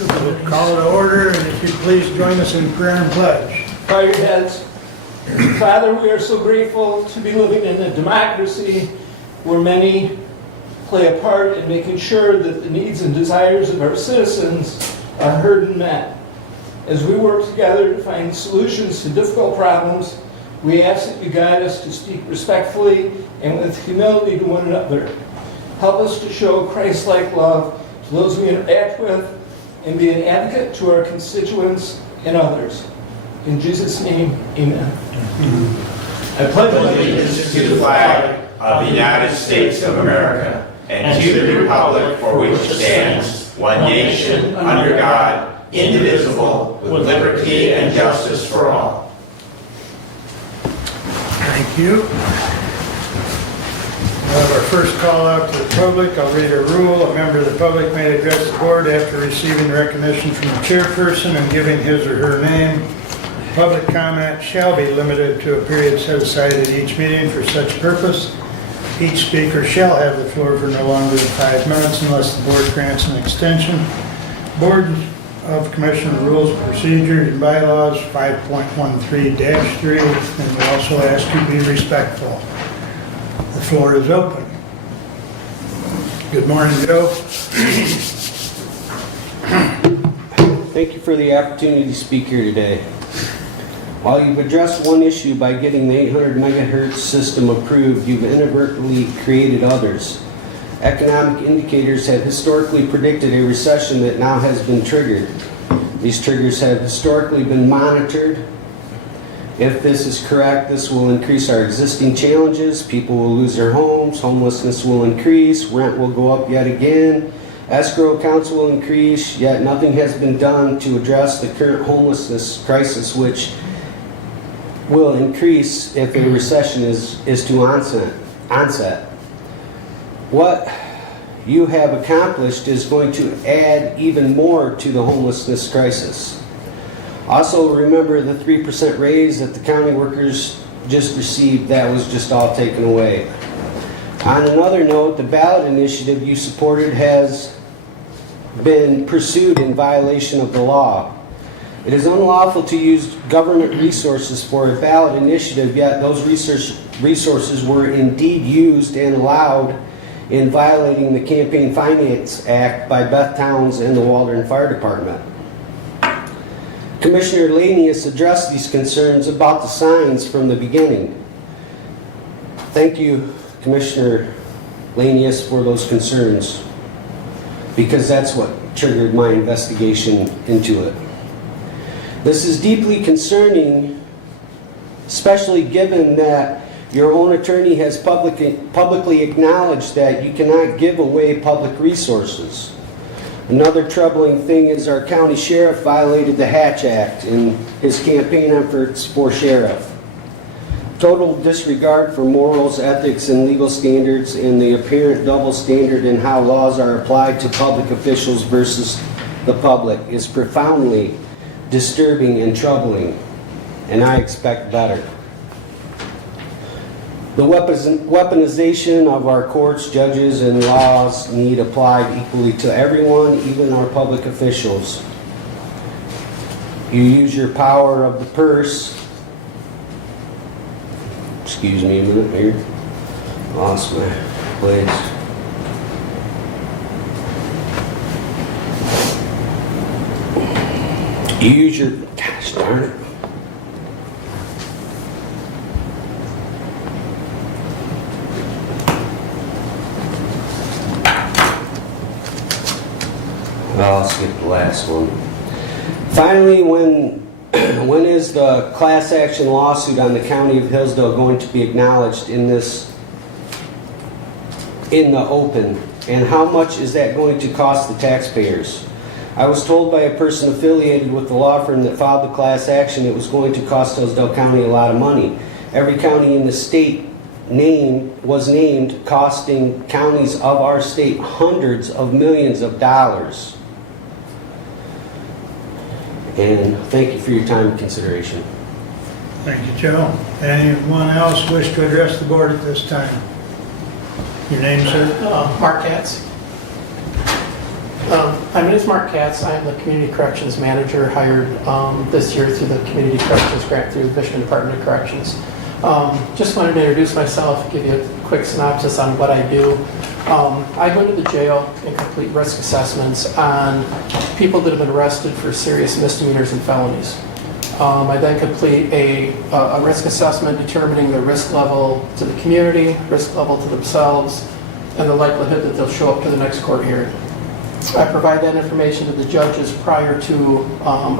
We'll call it to order, and if you please join us in prayer and pledge. Bow your heads. Father, we are so grateful to be living in a democracy where many play a part in making sure that the needs and desires of our citizens are heard and met. As we work together to find solutions to difficult problems, we ask that you guide us to speak respectfully and with humility to one another. Help us to show Christ-like love to those we interact with and be an advocate to our constituents and others. In Jesus' name, amen. I pledge allegiance to the flag of the United States of America and to the republic for which it stands, one nation, under God, indivisible, with liberty and justice for all. Thank you. We'll have our first call out to the public. I'll read a rule. A member of the public may address the board after receiving recognition from the chairperson and giving his or her name. Public comment shall be limited to a period set aside at each meeting for such purpose. Each speaker shall have the floor for no longer than 5 minutes unless the board grants an extension. Board of Commissioner Rules, Procedures, and Bylaws 5.13-3, and we also ask you to be respectful. The floor is open. Good morning, Joe. Thank you for the opportunity to speak here today. While you've addressed one issue by getting the 800 megahertz system approved, you've inadvertently created others. Economic indicators have historically predicted a recession that now has been triggered. These triggers have historically been monitored. If this is correct, this will increase our existing challenges. People will lose their homes, homelessness will increase, rent will go up yet again, escrow accounts will increase, yet nothing has been done to address the current homelessness crisis, which will increase if a recession is to onset. What you have accomplished is going to add even more to the homelessness crisis. Also, remember the 3% raise that the county workers just received, that was just all taken away. On another note, the ballot initiative you supported has been pursued in violation of the law. It is unlawful to use government resources for a ballot initiative, yet those resources were indeed used and allowed in violating the Campaign Finance Act by Beth Towns and the Waldron Fire Department. Commissioner Lanius addressed these concerns about the signs from the beginning. Thank you, Commissioner Lanius, for those concerns, because that's what triggered my investigation into it. This is deeply concerning, especially given that your own attorney has publicly acknowledged that you cannot give away public resources. Another troubling thing is our county sheriff violated the Hatch Act in his campaign efforts for sheriff. Total disregard for morals, ethics, and legal standards, and the apparent double standard in how laws are applied to public officials versus the public is profoundly disturbing and troubling, and I expect better. The weaponization of our courts, judges, and laws need applied equally to everyone, even our public officials. You use your power of the purse. Excuse me a minute here. Lost my place. You use your, gosh darn it. I'll skip the last one. Finally, when is the class action lawsuit on the County of Hillsdale going to be acknowledged in the open? And how much is that going to cost the taxpayers? I was told by a person affiliated with the law firm that filed the class action it was going to cost Hillsdale County a lot of money. Every county in the state was named, costing counties of our state hundreds of millions of dollars. And thank you for your time and consideration. Thank you, Joe. Anyone else wish to address the board at this time? Your name, sir? Mark Katz. My name is Mark Katz. I am the Community Corrections Manager hired this year through the Community Corrections Grant through Michigan Department of Corrections. Just wanted to introduce myself, give you a quick synopsis on what I do. I go to the jail and complete risk assessments on people that have been arrested for serious misdemeanors and felonies. I then complete a risk assessment determining the risk level to the community, risk level to themselves, and the likelihood that they'll show up to the next court hearing. I provide that information to the judges prior to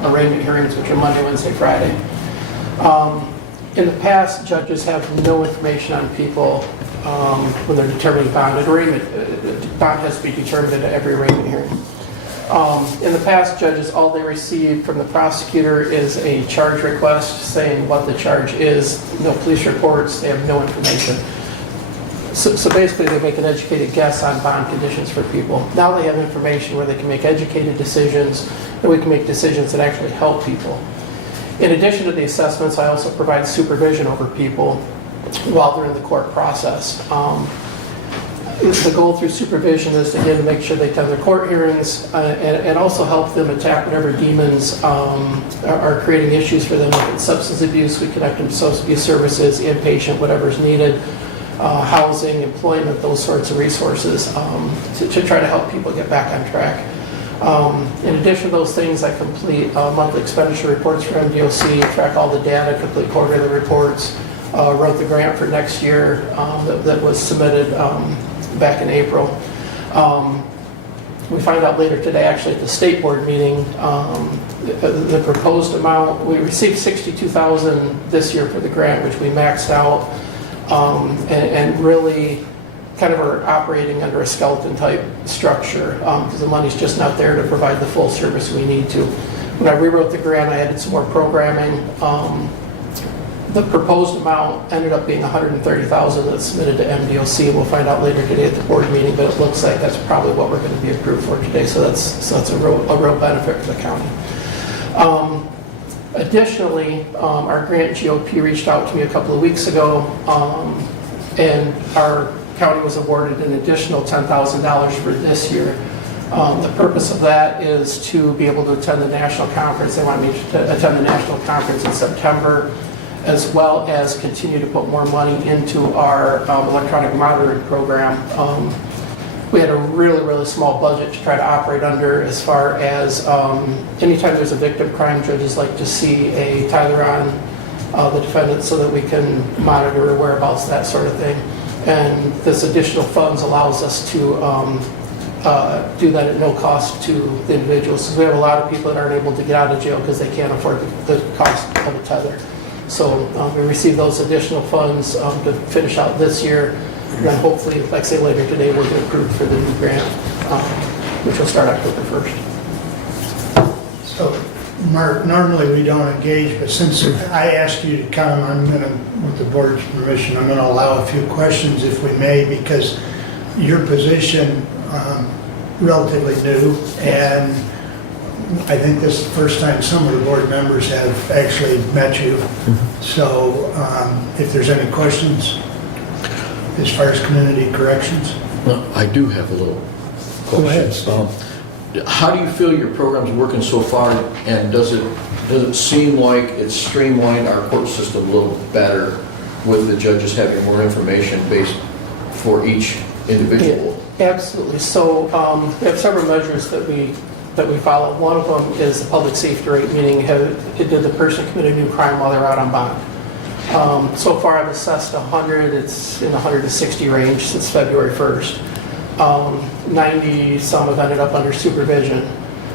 arraignment hearings, which are Monday, Wednesday, Friday. In the past, judges have no information on people when they're determining bond. Bond has to be determined at every arraignment hearing. In the past, judges, all they receive from the prosecutor is a charge request saying what the charge is, no police reports, they have no information. So basically, they make an educated guess on bond conditions for people. Now they have information where they can make educated decisions, and we can make decisions that actually help people. In addition to the assessments, I also provide supervision over people while they're in the court process. The goal through supervision is, again, to make sure they attend their court hearings and also help them attack whatever demons are creating issues for them. If it's substance abuse, we connect them to substance abuse services, inpatient, whatever's needed. Housing, employment, those sorts of resources to try to help people get back on track. In addition to those things, I complete monthly expenditure reports for MDOC, track all the data, complete quarterly reports, wrote the grant for next year that was submitted back in April. We find out later today, actually at the state board meeting, the proposed amount, we received $62,000 this year for the grant, which we maxed out. And really kind of are operating under a skeleton type structure because the money's just not there to provide the full service we need to. When I rewrote the grant, I added some more programming. The proposed amount ended up being $130,000 that's submitted to MDOC. We'll find out later today at the board meeting, but it looks like that's probably what we're going to be approved for today. So that's a real benefit for the county. Additionally, our grant GOP reached out to me a couple of weeks ago, and our county was awarded an additional $10,000 for this year. The purpose of that is to be able to attend the national conference. They want me to attend the national conference in September, as well as continue to put more money into our electronic monitoring program. We had a really, really small budget to try to operate under as far as anytime there's a victim crime, judges like to see a Tyler on the defendant so that we can monitor whereabouts, that sort of thing. And this additional funds allows us to do that at no cost to the individuals. So we have a lot of people that aren't able to get out of jail because they can't afford the cost of a tether. So we received those additional funds to finish out this year. And then hopefully, like I say later today, we'll get approved for the new grant, which will start October 1st. So, Mark, normally we don't engage, but since I asked you to come, I'm going to, with the board's permission, I'm going to allow a few questions if we may, because your position relatively new, and I think this is the first time some of the board members have actually met you. So, if there's any questions as far as community corrections? Well, I do have a little question. Go ahead. How do you feel your program's working so far, and does it seem like it's streamlined our court system a little better with the judges having more information based for each individual? Yeah, absolutely. So we have several measures that we follow. One of them is the public safety rate, meaning did the person commit a new crime while they're out on bond. So far I've assessed 100, it's in the 160 range since February 1st. 90 some have ended up under supervision.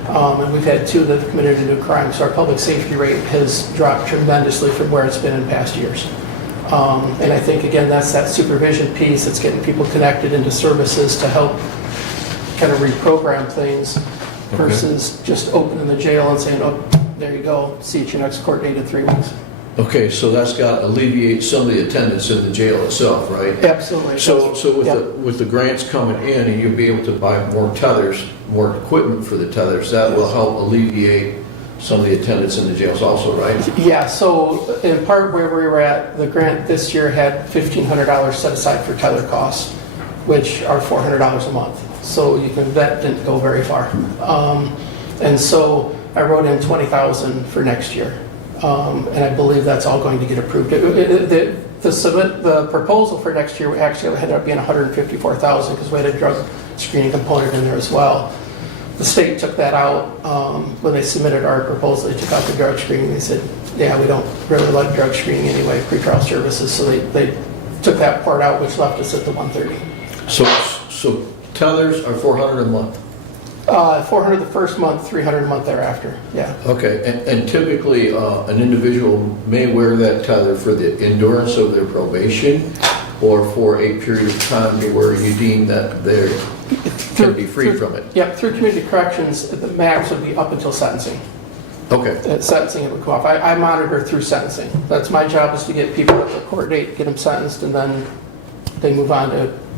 And we've had 2 that have committed a new crime. So our public safety rate has dropped tremendously from where it's been in past years. And I think, again, that's that supervision piece. It's getting people connected into services to help kind of reprogram things versus just opening the jail and saying, oh, there you go, see you at your next court date in 3 weeks. Okay, so that's got to alleviate some of the attendance in the jail itself, right? Absolutely. So with the grants coming in, and you'll be able to buy more tethers, more equipment for the tethers, that will help alleviate some of the attendance in the jails also, right? Yeah, so in part where we were at, the grant this year had $1,500 set aside for tether costs, which are $400 a month. So that didn't go very far. And so I wrote in 20,000 for next year. And I believe that's all going to get approved. The proposal for next year actually ended up being 154,000 because we had a drug screening component in there as well. The state took that out when they submitted our proposal. They took out the drug screening. They said, yeah, we don't really like drug screening anyway, pretrial services. So they took that part out, which left us at the 130. So tethers are 400 a month? 400 the first month, 300 a month thereafter, yeah. Okay, and typically, an individual may wear that tether for the endurance of their probation or for a period of time to where you deem that they can be free from it. Yep, through community corrections, the max would be up until sentencing. Okay, At sentencing, it would go off. I monitor through sentencing. That's my job, is to get people at the court date, get them sentenced, and then they move on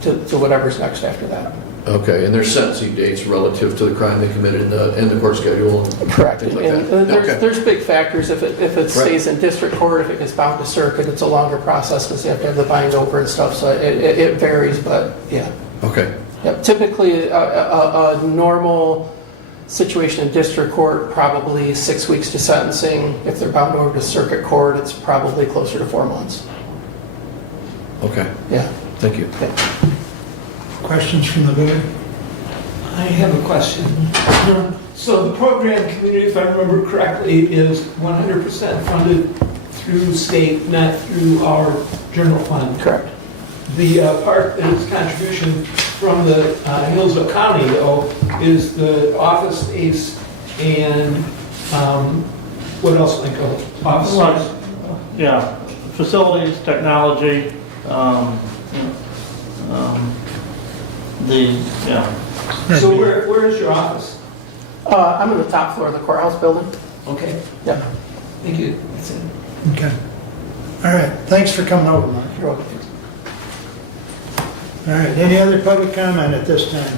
to whatever's next after that. okay, and there's sentencing dates relative to the crime they committed in the court schedule? And Correct. things And like that. there's big factors. If it stays in district court, if it gets bound to circuit, it's a longer process because you have to have the bind over and stuff. So it varies, but yeah. Okay, Yep. Typically, a normal situation in district court, probably 6 weeks to sentencing. If they're bound over to circuit court, it's probably closer to 4 months. okay, Yeah. thank you. Questions from the board? I have a question. So the program community, if I remember correctly, is 100% funded through state, not through our general fund. Correct. The part that is contribution from the Hillsdale County, though, is the office space and what else, Michael? Office Right. space? Yeah, facilities, technology, yeah. So where is your office? I'm on the top floor of the courthouse building. Okay, Yep. thank you. That's it. Okay. All right, thanks for coming over, Mark. You're welcome. All right, any other public comment at this time?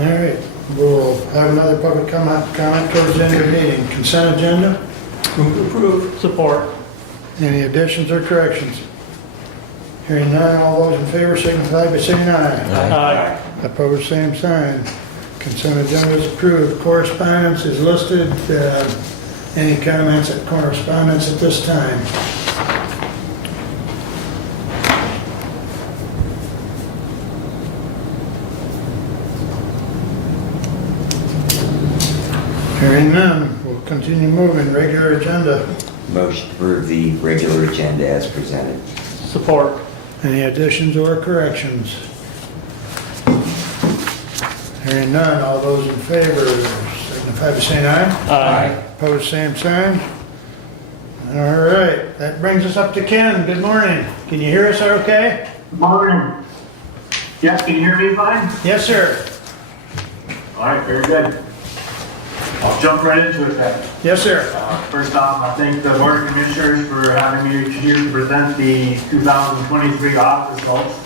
All right, we'll have another public comment towards the end of the meeting. Consent agenda, Move to approve. Support. any additions or corrections? Hearing none, all those in favor signify by saying aye. Aye. Opposed, same sign. Consent agenda is approved. Correspondence is listed. Any comments at correspondence at this time? Hearing none, we'll continue moving. Regular agenda. Motion to approve the regular agenda as presented. Support. Any additions or corrections? Hearing none, all those in favor signify by saying aye. Aye. Opposed, same sign. All right, that brings us up to Ken. Good morning. Can you hear us okay? Morning. Yes, can you hear me fine? Yes, sir. All right, very good. I'll jump right into it then. Yes, sir. First off, I thank the Board of Commissioners for having me here to present the 2023 audit results.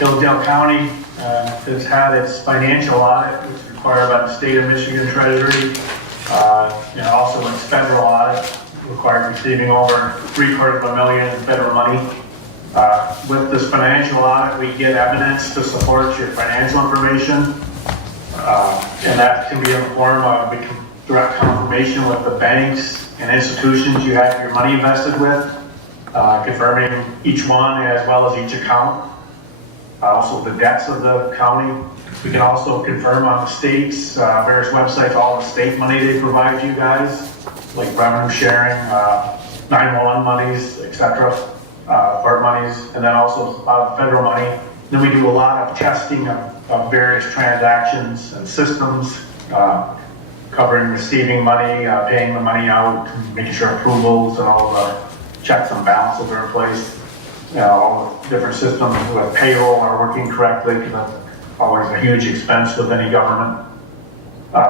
Hillsdale County has had its financial audit, which is required by the State of Michigan Treasury, and also its federal audit, required receiving over $750,000 in federal money. With this financial audit, we get evidence to support your financial information. And that can be in the form of direct confirmation with the banks and institutions you have your money invested with, confirming each one as well as each account. Also the debts of the county. We can also confirm on the state's various websites all the state money they provide you guys, like revenue sharing, 911 monies, etc., BART monies, and then also federal money. Then we do a lot of testing of various transactions and systems, covering receiving money, paying the money out, making sure approvals and all the checks and balances are in place. All the different systems with payroll are working correctly, because that's always a huge expense with any government.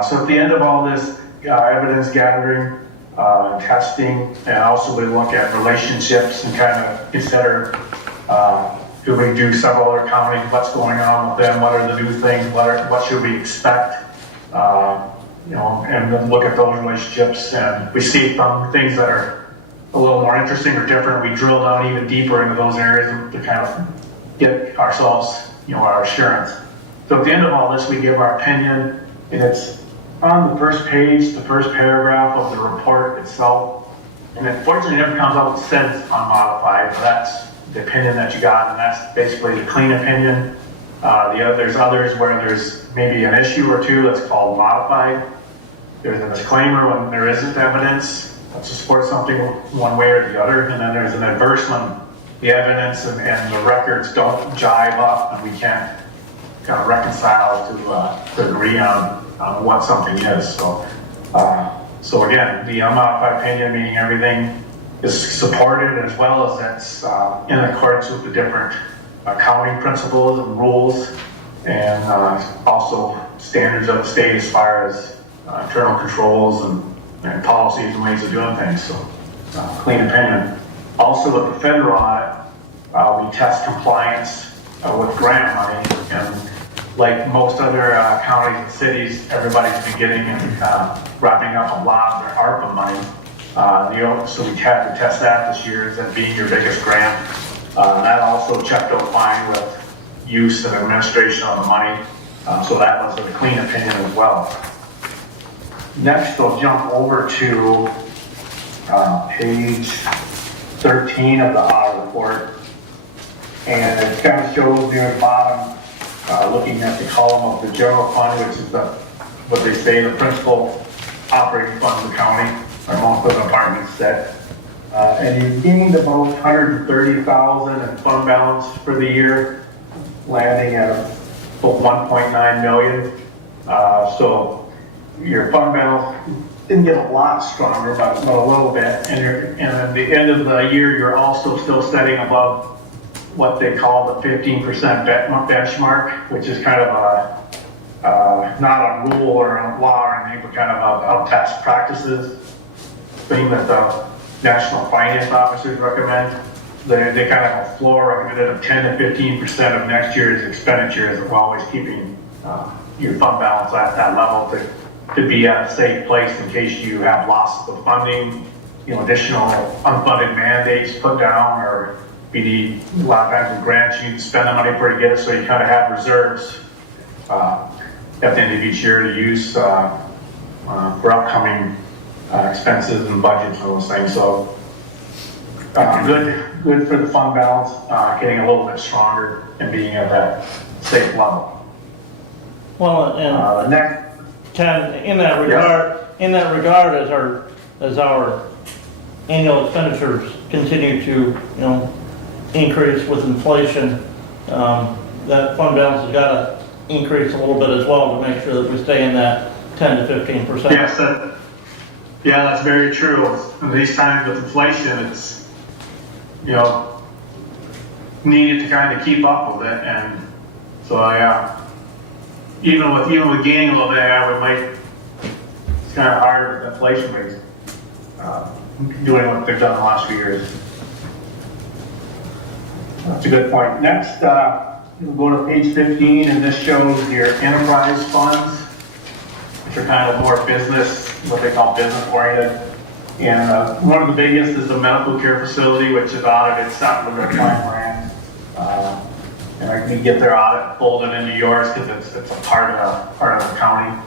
So at the end of all this evidence gathering, testing, and also we look at relationships and kind of consider, do we do several other counties, what's going on with them, what are the new things, what should we expect, and then look at those relationships, and we see some things that are a little more interesting or different. We drill down even deeper into those areas to kind of get ourselves our assurance. So at the end of all this, we give our opinion, and it's on the first page, the first paragraph of the report itself. And unfortunately, it never comes out with said unmodified, but that's the opinion that you got, and that's basically the clean opinion. There's others where there's maybe an issue or two that's called modified. There's a disclaimer when there isn't evidence to support something one way or the other, and then there's an adverse when the evidence and the records don't jive up, and we can't kind of reconcile to agree on what something is. So again, the unmodified opinion, meaning everything is supported as well as it's in accordance with the different accounting principles and rules, and also standards of the state as far as internal controls and policies and ways of doing things. So clean opinion. Also with the federal audit, we test compliance with grant money, and like most other counties and cities, everybody's been getting and wrapping up a lot of their ARPA money. So we had to test that this year, as that being your biggest grant. That also checked out fine with use and administration of the money. So that was a clean opinion as well. Next, we'll jump over to page 13 of the audit report. And it kind of shows near the bottom, looking at the column of the general fund, which is what they say, the principal operating fund of the county, or most of the departments said. And you gained about $130,000 in fund balance for the year, landing at about $1.9 million. So your fund balance didn't get a lot stronger, but a little bit. And at the end of the year, you're also still setting above what they call the 15% benchmark, which is kind of not a rule or a law or anything, but kind of a best practices thing that the national finance officers recommend. They kind of have a floor recommended of 10 to 15% of next year's expenditures, of always keeping your fund balance at that level to be at a safe place in case you have loss of funding, additional unfunded mandates put down, or you need a lot of times with grants, you spend the money before you get it, so you kind of have reserves at the end of each year to use for upcoming expenses and budgets and those things. So good for the fund balance, getting a little bit stronger and being at that safe level. Well, and Next. Ken, in that regard, as our annual expenditures continue to, increase with inflation, that fund balance has got to increase a little bit as well to make sure that we stay in that 10 to 15%. Yes, that's very true. In these times with inflation, it's, needed to kind of keep up with it. And so, even with gaining a little bit, it's kind of hard with inflation rates, doing what they've done the last few years. That's a good point. Next, we'll go to page 15, and this shows your enterprise funds, which are kind of more business, what they call business oriented. And one of the biggest is the medical care facility, which is audited separately with my brand. And I can get their audit folded into yours because it's a part of the county.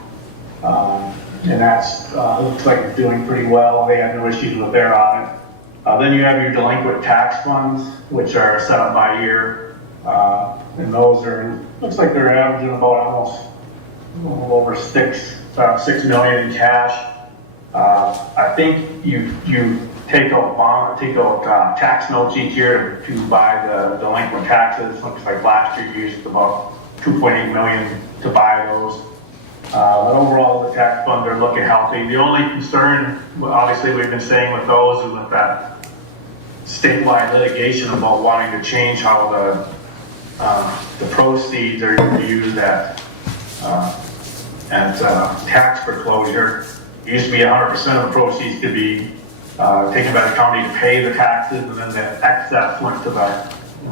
And that's looks like it's doing pretty well. They have no issues with their audit. Then you have your delinquent tax funds, which are set up by year. And those looks like they're averaging about almost a little over $6 million in cash. I think you take out tax notes each year to buy the delinquent taxes. Looks like last year you used about $2.8 million to buy those. But overall, the tax funds are looking healthy. The only concern, obviously, we've been saying with those is with that statewide litigation about wanting to change how the proceeds are used at tax foreclosure. It used to be 100% of the proceeds could be taken by the county to pay the taxes, and then the excess went to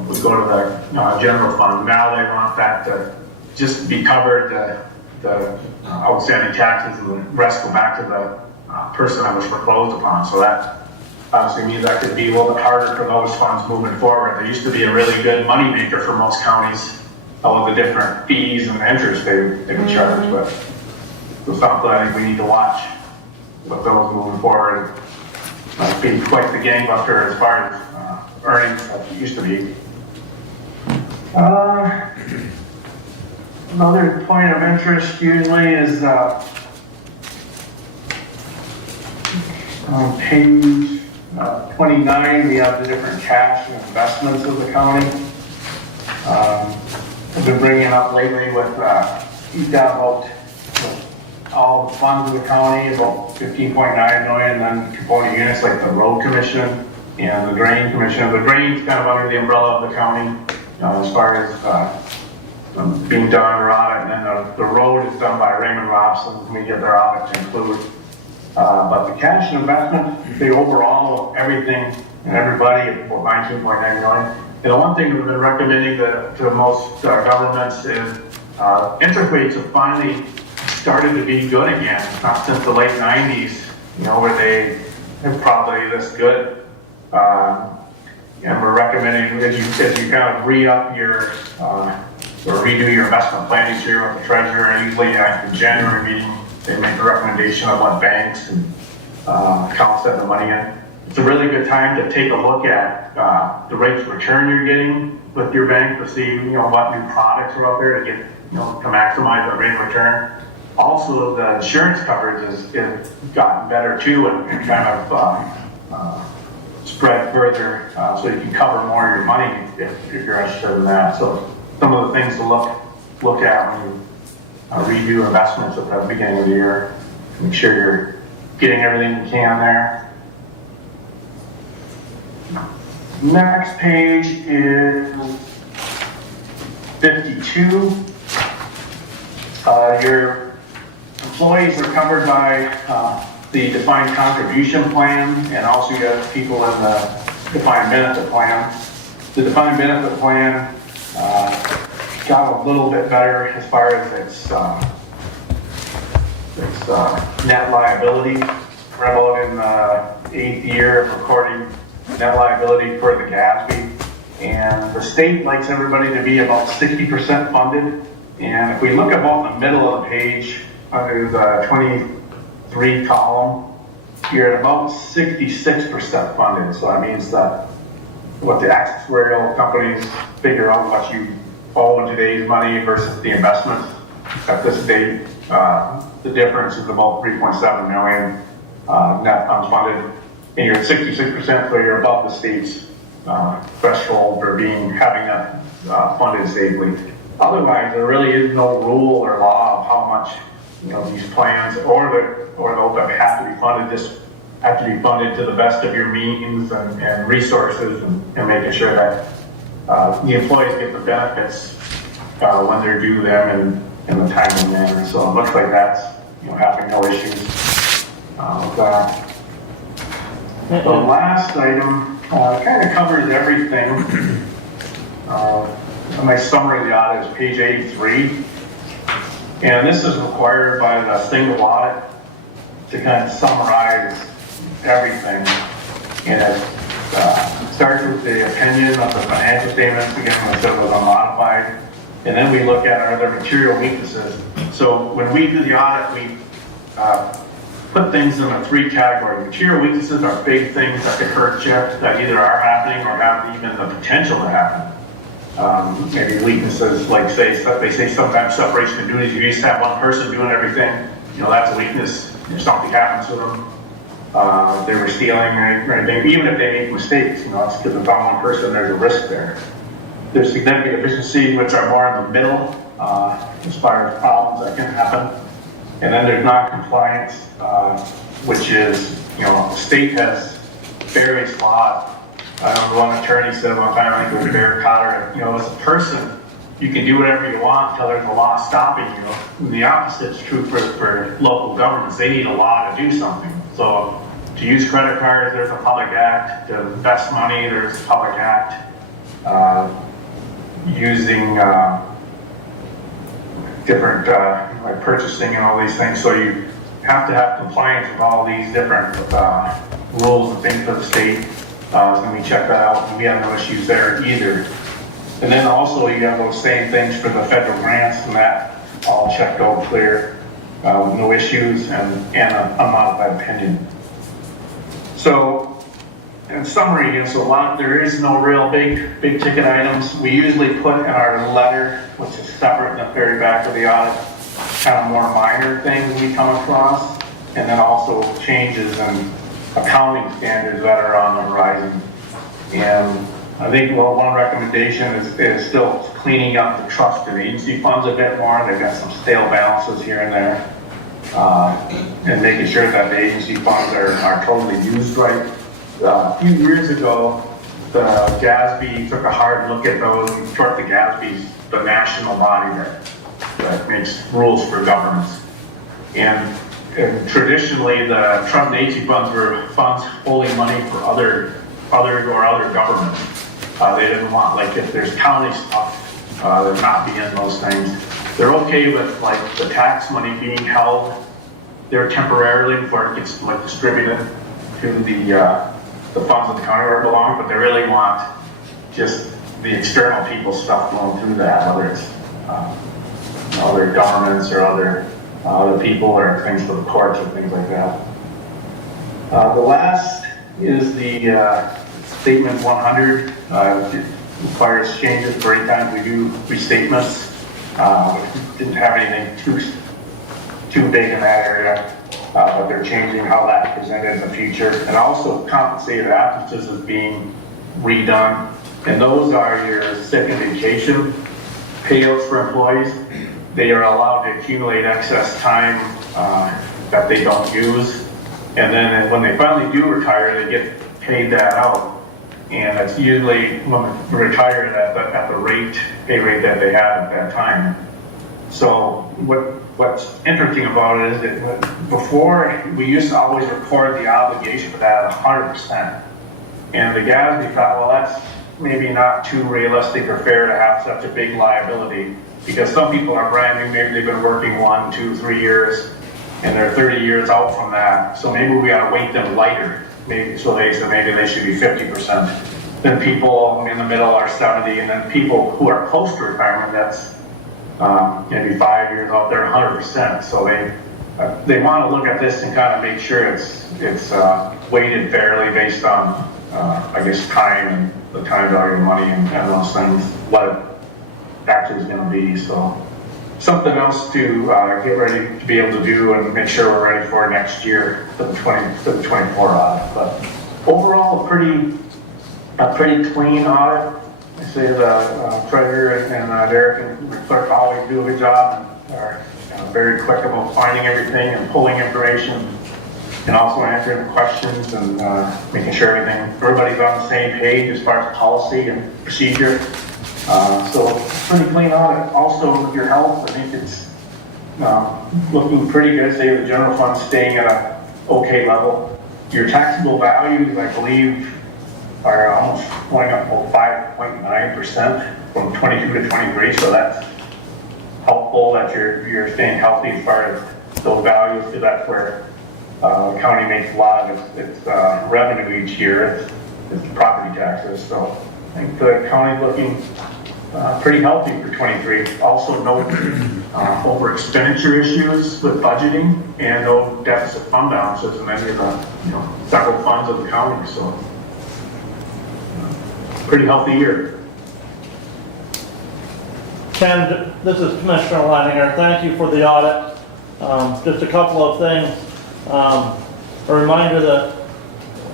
would go to the general fund. Now they want that to just be covered, the outstanding taxes, and the rest go back to the person that was foreclosed upon. So that obviously means that could be a little bit harder for those funds moving forward. They used to be a really good money maker for most counties all the different fees and interest they would charge, but it's something I think we need to watch with those moving forward. Might be quite the gangbuster as far as earnings like it used to be. Another point of interest usually is on page 29, we have the different cash and investments of the county. I've been bringing up lately with, you've got about all the funds of the county, about 15.9 million, then component units like the road commission and the drain commission. The drain's kind of under the umbrella of the county, as far as being done or audit, and then the road is done by Raymond Robson. We get their audit to include. But the cash and investment, the overall, everything and everybody, about 19.9 million. And the one thing we've been recommending to most governments is interest rates have finally started to be good again. Not since the late 90s, where they have probably this good. And we're recommending as you kind of re-up your or redo your investment plan each year with the treasurer, and usually at the January meeting, they make a recommendation of what banks and accounts that the money in. It's a really good time to take a look at the rates of return you're getting with your bank to see, what new products are out there to get, to maximize that rate of return. Also, the insurance coverage has gotten better too, and kind of spread further, so you can cover more of your money if you're interested in that. So some of the things to look at when you redo investments at the beginning of the year. Make sure you're getting everything you can there. Next page is 52. Your employees are covered by the defined contribution plan, and also you have people in the defined benefit plan. The defined benefit plan got a little bit better as far as its net liability. We're about in the 8th year of recording net liability for the GASB, and the state likes everybody to be about 60% funded. And if we look about in the middle of the page under the 23 column, you're at about 66% funded. So that means that what the actuarial companies figure out what you owe in today's money versus the investment at this date, the difference is about 3.7 million net unfunded, and you're at 66%, so you're above the state's threshold for having that funded safely. Otherwise, there really is no rule or law of how much these plans or the OPEB have to be funded. Just have to be funded to the best of your means and resources, and making sure that the employees get the benefits when they're due them in the timely manner. So it looks like that's having no issues with that. The last item kind of covers everything. My summary of the audit is page 83, and this is required by the single audit to kind of summarize everything. And it starts with the opinion of the financial statements, again, which was unmodified, and then we look at are there material weaknesses. So when we do the audit, we put things in a 3 categories. Material weaknesses are big things that could hurt you, that either are happening or have even the potential to happen. Maybe weaknesses like they say sometimes separation of duties. You used to have one person doing everything. That's a weakness. If something happens to them, they were stealing or anything, even if they make mistakes, it's because it's on one person, there's a risk there. There's significant efficiency, which are more in the middle, as far as problems that can happen. And then there's non-compliance, which is, the state has various laws. I don't know, one attorney said one time, I think it was Bear Cotter, as a person, you can do whatever you want until there's a law stopping you. And the opposite is true for local governments. They need a law to do something. So to use credit cards, there's a public act. To invest money, there's a public act. Using different like purchasing and all these things. So you have to have compliance with all these different rules and things for the state. And we check that out, and we have no issues there either. And then also you have those same things for the federal grants, and that all checked out clear, with no issues, and a modified opinion. So, in summary, there is no real big ticket items. We usually put in our letter, which is separate in the very back of the audit, kind of more minor things we come across, and then also changes in accounting standards that are on the horizon. And I think, well, one recommendation is still cleaning up the trust and agency funds a bit more. They've got some stale balances here and there. And making sure that the agency funds are totally used right. A few years ago, the GASB took a hard look at those. Of course, the GASB's the national body that makes rules for governments. And traditionally, the trust and agency funds were funds holding money for other governments. They didn't want, like, if there's county stuff, they're not being in those things. They're okay with, like, the tax money being held there temporarily before it gets, like, distributed to the funds of the county where it belongs, but they really want just the external people stuff going through that, whether it's other governments or other people or things for the courts or things like that. The last is the Statement 100. It requires changes for any time we do restatements. Didn't have anything too big in that area, but they're changing how that's presented in the future. And also compensated absences is being redone. And those are your sick and vacation payouts for employees. They are allowed to accumulate excess time that they don't use. And then when they finally do retire, they get paid that out. And it's usually when they retire at the pay rate that they had at that time. So what's interesting about it is that before, we used to always record the obligation for that at 100%. And the GASB thought, well, that's maybe not too realistic or fair to have such a big liability, because some people are brand new, maybe they've been working 1, 2, 3 years, and they're 30 years out from that. So maybe we ought to weight them lighter. So they said maybe they should be 50%. Then people in the middle are 70, and then people who are close to retirement, that's maybe 5 years out, they're 100%. So they want to look at this and kind of make sure it's weighted fairly based on, I guess, time and the time value of money and those things, what it actually is going to be. So something else to get ready to be able to do and make sure we're ready for next year for the 24 audit. But overall, a pretty clean audit. I say the treasurer and Derek and the clerk always do a good job and are very quick about finding everything and pulling information and also answering questions and making sure everybody's on the same page as far as policy and procedure. So pretty clean audit. Also with your health, I think it's looking pretty good. Say the general fund's staying at a okay level. Your taxable values, I believe, are almost going up about 5.9% from 22 to 23. So that's helpful that you're staying healthy as far as those values, because that's where the county makes a lot of its revenue each year. It's property taxes. So I think the county's looking pretty healthy for 23. Also, no over expenditure issues with budgeting, and no deficit fund balances in any of the several funds of the county. So, pretty healthy year. Ken, this is Commissioner Leininger. Thank you for the audit. Just a couple of things. A reminder that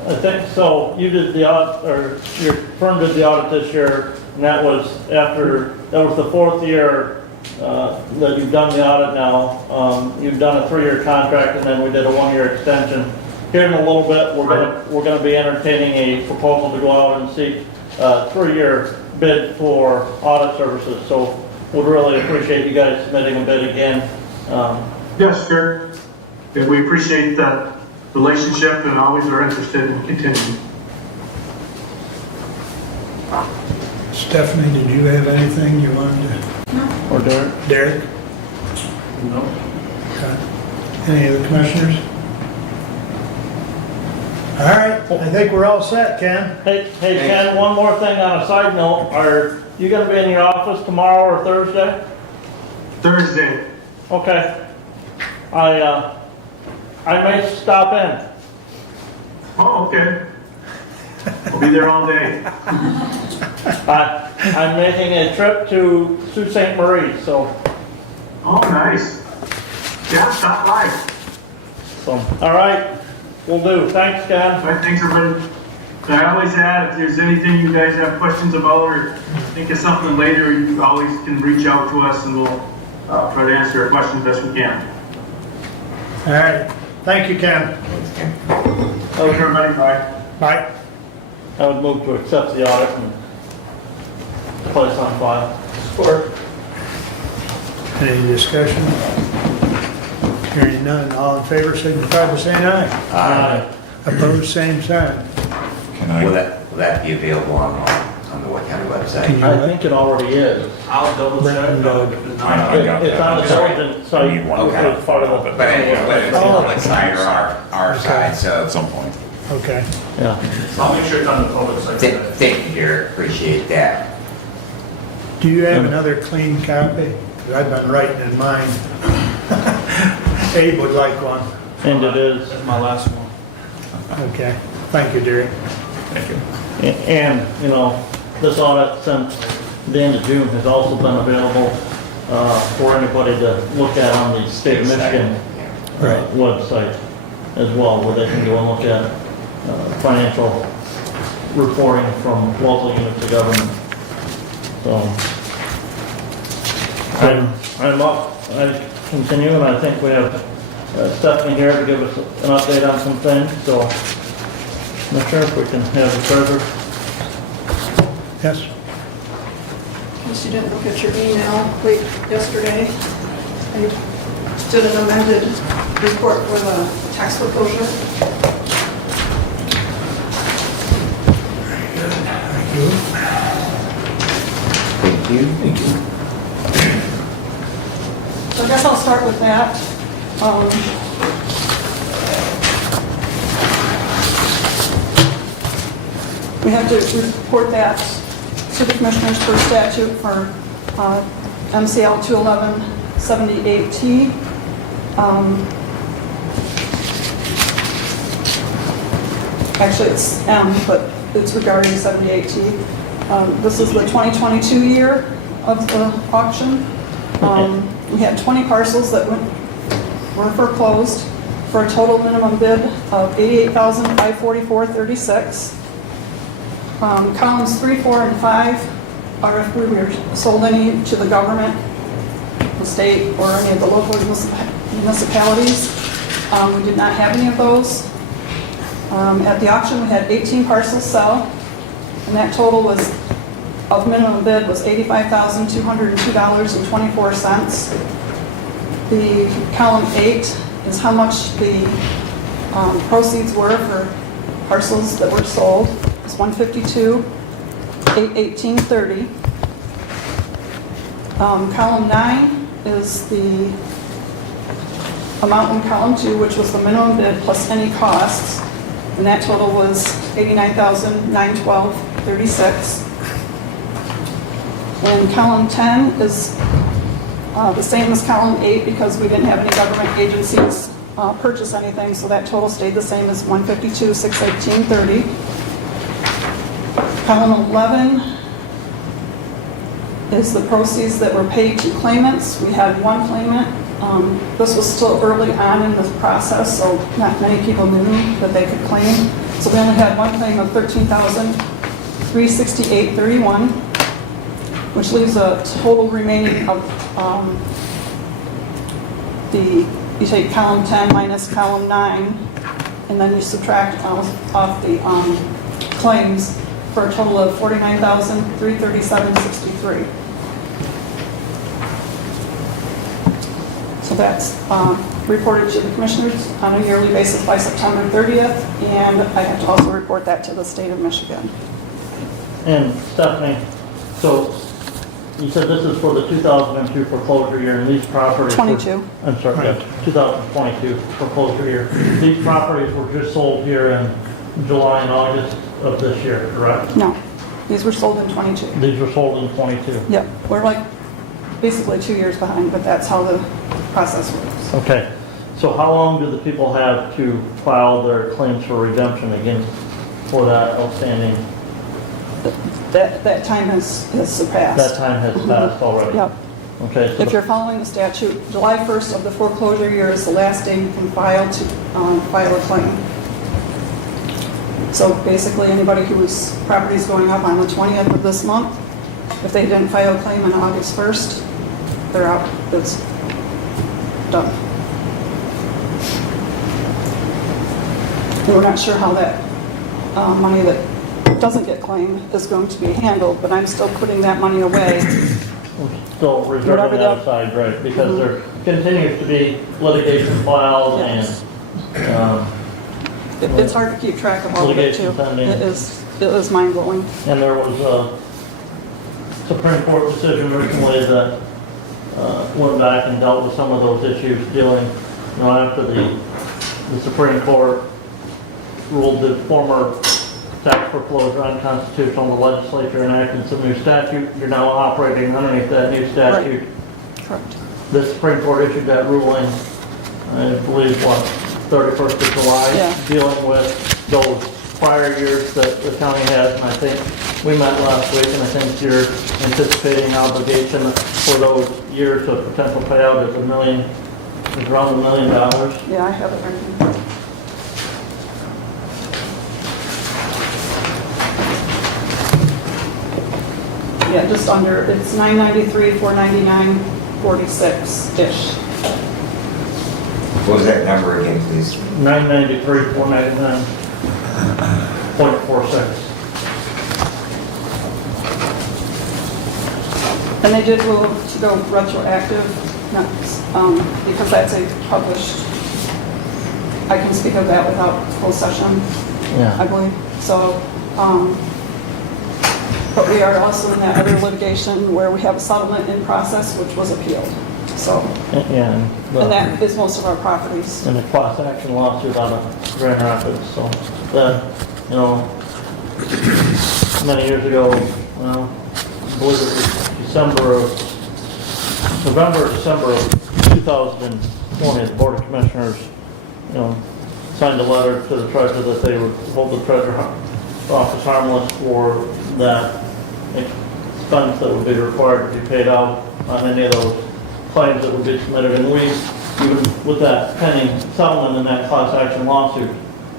I think so. You did the audit, or your firm did the audit this year. And that was the 4th year that you've done the audit now. You've done a 3-year contract, and then we did a 1-year extension. Here in a little bit, we're going to be entertaining a proposal to go out and seek a 3-year bid for audit services. So would really appreciate you guys submitting a bid again. Yes, sure. And we appreciate the relationship and always are interested in continuing. Stephanie, did you have anything you wanted to? No. Or Derek? Derek? No. Okay. Any of the commissioners? All right, I think we're all set, Ken. Hey Ken, one more thing on a side note. you gonna be in your office tomorrow or Thursday? Thursday. Okay. I may stop in. Oh, okay. I'll be there all day. I'm making a trip to Sault Ste. Marie, so, Oh, nice. Yeah, stop by. all right, will do. Thanks, Ken. All right, thanks, everybody. And I always add, if there's anything you guys have questions about or think of something later, you always can reach out to us and we'll try to answer your questions best we can. All right, thank you, Ken. Thanks, everybody. Bye. Bye. I would move to accept the audit and place on file. Support. Any discussion? Hearing none, all in favor signify by saying aye. Aye. Opposed, same sign. Will that be available on the what county website? Can you I think it already is. I'll double check. Brendan, go. It's on the diligent site. Okay. It's part of the. But it's on the public side or our side, so. At some point. Okay. Yeah. I'll make sure it's on the public site. Thank you, Derek, appreciate that. Do you have another clean copy? 'Cause I've been writing in mine. Abe would like one. And it is. That's my last one. Okay. Thank you, Derek. Thank you. And, you know, this audit since the end of June has also been available for anybody to look at on the state of Michigan Right. website as well, where they can go and look at financial reporting from local units of government. So I'm up, I continue, and I think we have Stephanie here to give us an update on some things, so I'm not sure if we can have the treasurer. Yes? Unless you didn't look at your email late yesterday, I did an amended report for the tax foreclosure. Thank you. Thank you. So I guess I'll start with that. We have to report that to the commissioners per statute for MCL 211-78T. Actually, it's M, but it's regarding 78T. This is the 2022 year of the auction. We had 20 parcels that were foreclosed for a total minimum bid of $88,544.36. Columns 3, 4, and 5 are if we were sold any to the government, the state, or any of the local municipalities. We did not have any of those. At the auction, we had 18 parcels sell, and that total was, of minimum bid, was $85,202.24. The column 8 is how much the proceeds were for parcels that were sold. It's $152,818.30. Column 9 is the amount in column 2, which was the minimum bid plus any costs, and that total was $89,912.36. And column 10 is the same as column 8 because we didn't have any government agencies purchase anything, so that total stayed the same as $152,618.30. Column 11 is the proceeds that were paid to claimants. We had one claimant. This was still early on in this process, so not many people knew that they could claim. So we only had one claim of $13,368.31, which leaves a total remaining of you take column 10 minus column 9, and then you subtract off the claims for a total of $49,337.63. So that's reported to the commissioners on a yearly basis by September 30th, and I have to also report that to the state of Michigan. And Stephanie, so you said this is for the 2002 foreclosure year, and these properties... 22. I'm sorry, yeah, 2022 foreclosure year. These properties were just sold here in July and August of this year, correct? No. These were sold in '22. These were sold in '22. Yep, we're like basically 2 years behind, but that's how the process works. Okay, so how long do the people have to file their claims for redemption against, for that outstanding? That time has surpassed. That time has passed already? Yep. Okay, so If you're following the statute, July 1st of the foreclosure year is the last day you can file a claim. So basically, anybody whose property is going up on the 20th of this month, if they didn't file a claim on August 1st, they're out. It's done. And we're not sure how that money that doesn't get claimed is going to be handled, but I'm still putting that money away. still reserving that aside, right? Because there continues to be litigation filed Yes. and It's hard to keep track of all of it too. litigation pending. It is mind-blowing. And there was a Supreme Court decision recently that went back and dealt with some of those issues dealing, after the Supreme Court ruled that former tax foreclosure unconstitutional, the legislature enacted some new statute. You're now operating underneath that new statute. Correct. The Supreme Court issued that ruling, I believe, 31st of July, Yeah. dealing with those prior years that the county has, and I think we met last week, and I think you're anticipating obligation for those years of potential payout is around $1 million. Yeah, I have it right here. Yeah, just under, it's 993, 499, 46-ish. What was that number again, please? 993, 499.46. And they did move to go retroactive, because that's a published, I can speak of that without full session, I Yeah. believe. So, but we are also in that other litigation where we have a settlement in process, which was appealed. So, And and that is most of our properties. and the class action lawsuit out of Grand Rapids, so that, many years ago, well, I believe it was November, December of 2020, the Board of Commissioners, signed a letter to the treasurer that they would hold the treasurer office harmless for that expense that would be required to be paid out on any of those claims that would be submitted. And we, even with that pending settlement in that class action lawsuit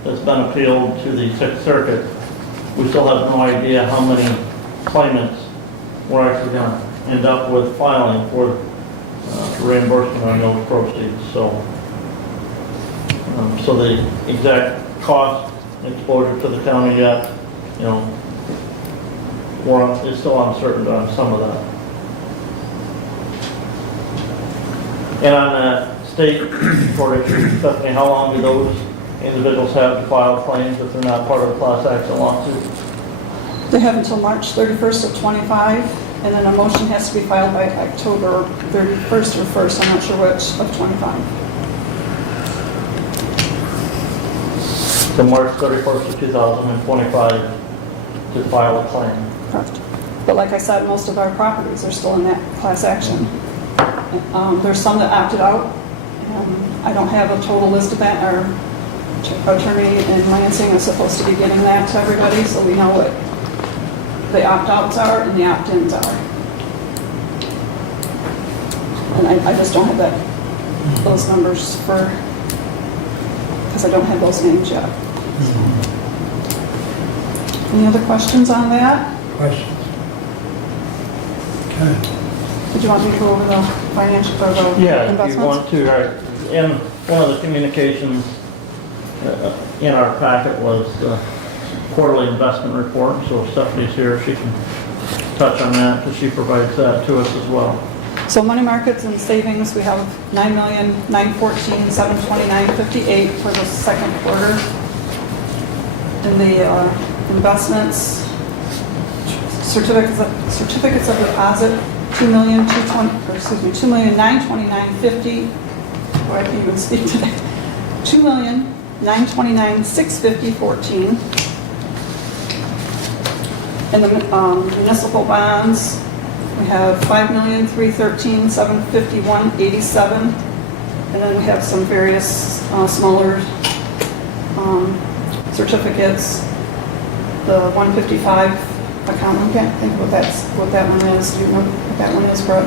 that's been appealed to the Sixth Circuit, we still have no idea how many claimants we're actually going to end up with filing for reimbursement on those proceeds. So the exact cost exposure to the county yet, it's still uncertain on some of that. And on that state court issue, Stephanie, how long do those individuals have to file claims if they're not part of a class action lawsuit? They have until March 31st of '25, and then a motion has to be filed by October 31st or 1st, I'm not sure which, of '25. So March 31st of 2025 to file a claim. Correct. But like I said, most of our properties are still in that class action. There's some that opted out. I don't have a total list of that. Our attorney in Lansing is supposed to be getting that to everybody, so we know what the opt-outs are and the opt-ins are. And I just don't have those numbers because I don't have those names yet. Any other questions on that? Questions? Okay. Did you want me to go over the financial or the Yeah, if you investments? want to, and one of the communications in our packet was the quarterly investment report, so if Stephanie's here, she can touch on that because she provides that to us as well. So money markets and savings, we have $9,914,729.58 for the second quarter. In the investments, certificates of deposit, $2,929,50. Boy, I can't even speak today. $2,929,650.14. In the municipal bonds, we have $5,313,751.87. And then we have some various smaller certificates. The 155 account, I can't think what that one is. Do you know what that one is, Brett?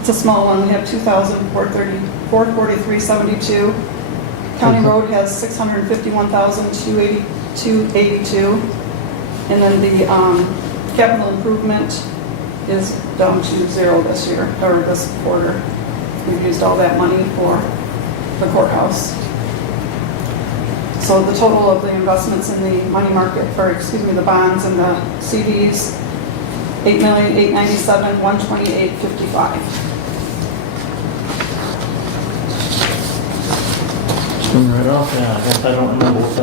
It's a small one. We have $2,443.72. County road has $651,282. And then the capital improvement is down to zero this year, or this quarter. We've used all that money for the courthouse. So the total of the investments in the money market, or excuse me, the bonds and the CDs, $8,897,128.55. Right off, yeah, I guess I don't remember what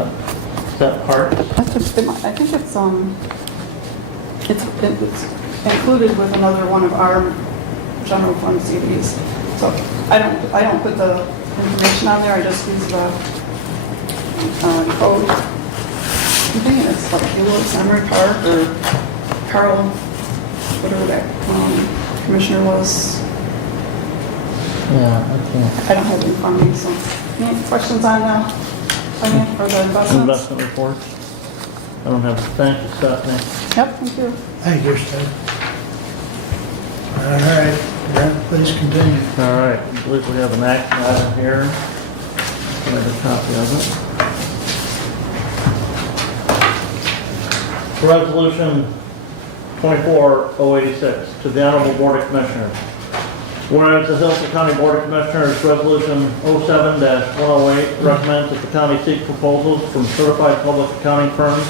that part. I think it's included with another one of our general fund CDs. So I don't put the information on there. I just use the code. I'm thinking it's like Hillsdale Emery Park or Carl, whatever that commissioner was. Yeah, okay. I don't have it in front of me. So any questions on the finance or the investments? Investment reports. I don't have, thank you, Stephanie. Yep, thank you. Thank you, Steve. All right, Brent, please continue. All right, I believe we have an action item here. I have a copy of it. Resolution 24086 to the Honorable Board of Commissioners. Whereas the Hillsdale County Board of Commissioners Resolution 07-108 recommends that the county seek proposals from certified public accounting firms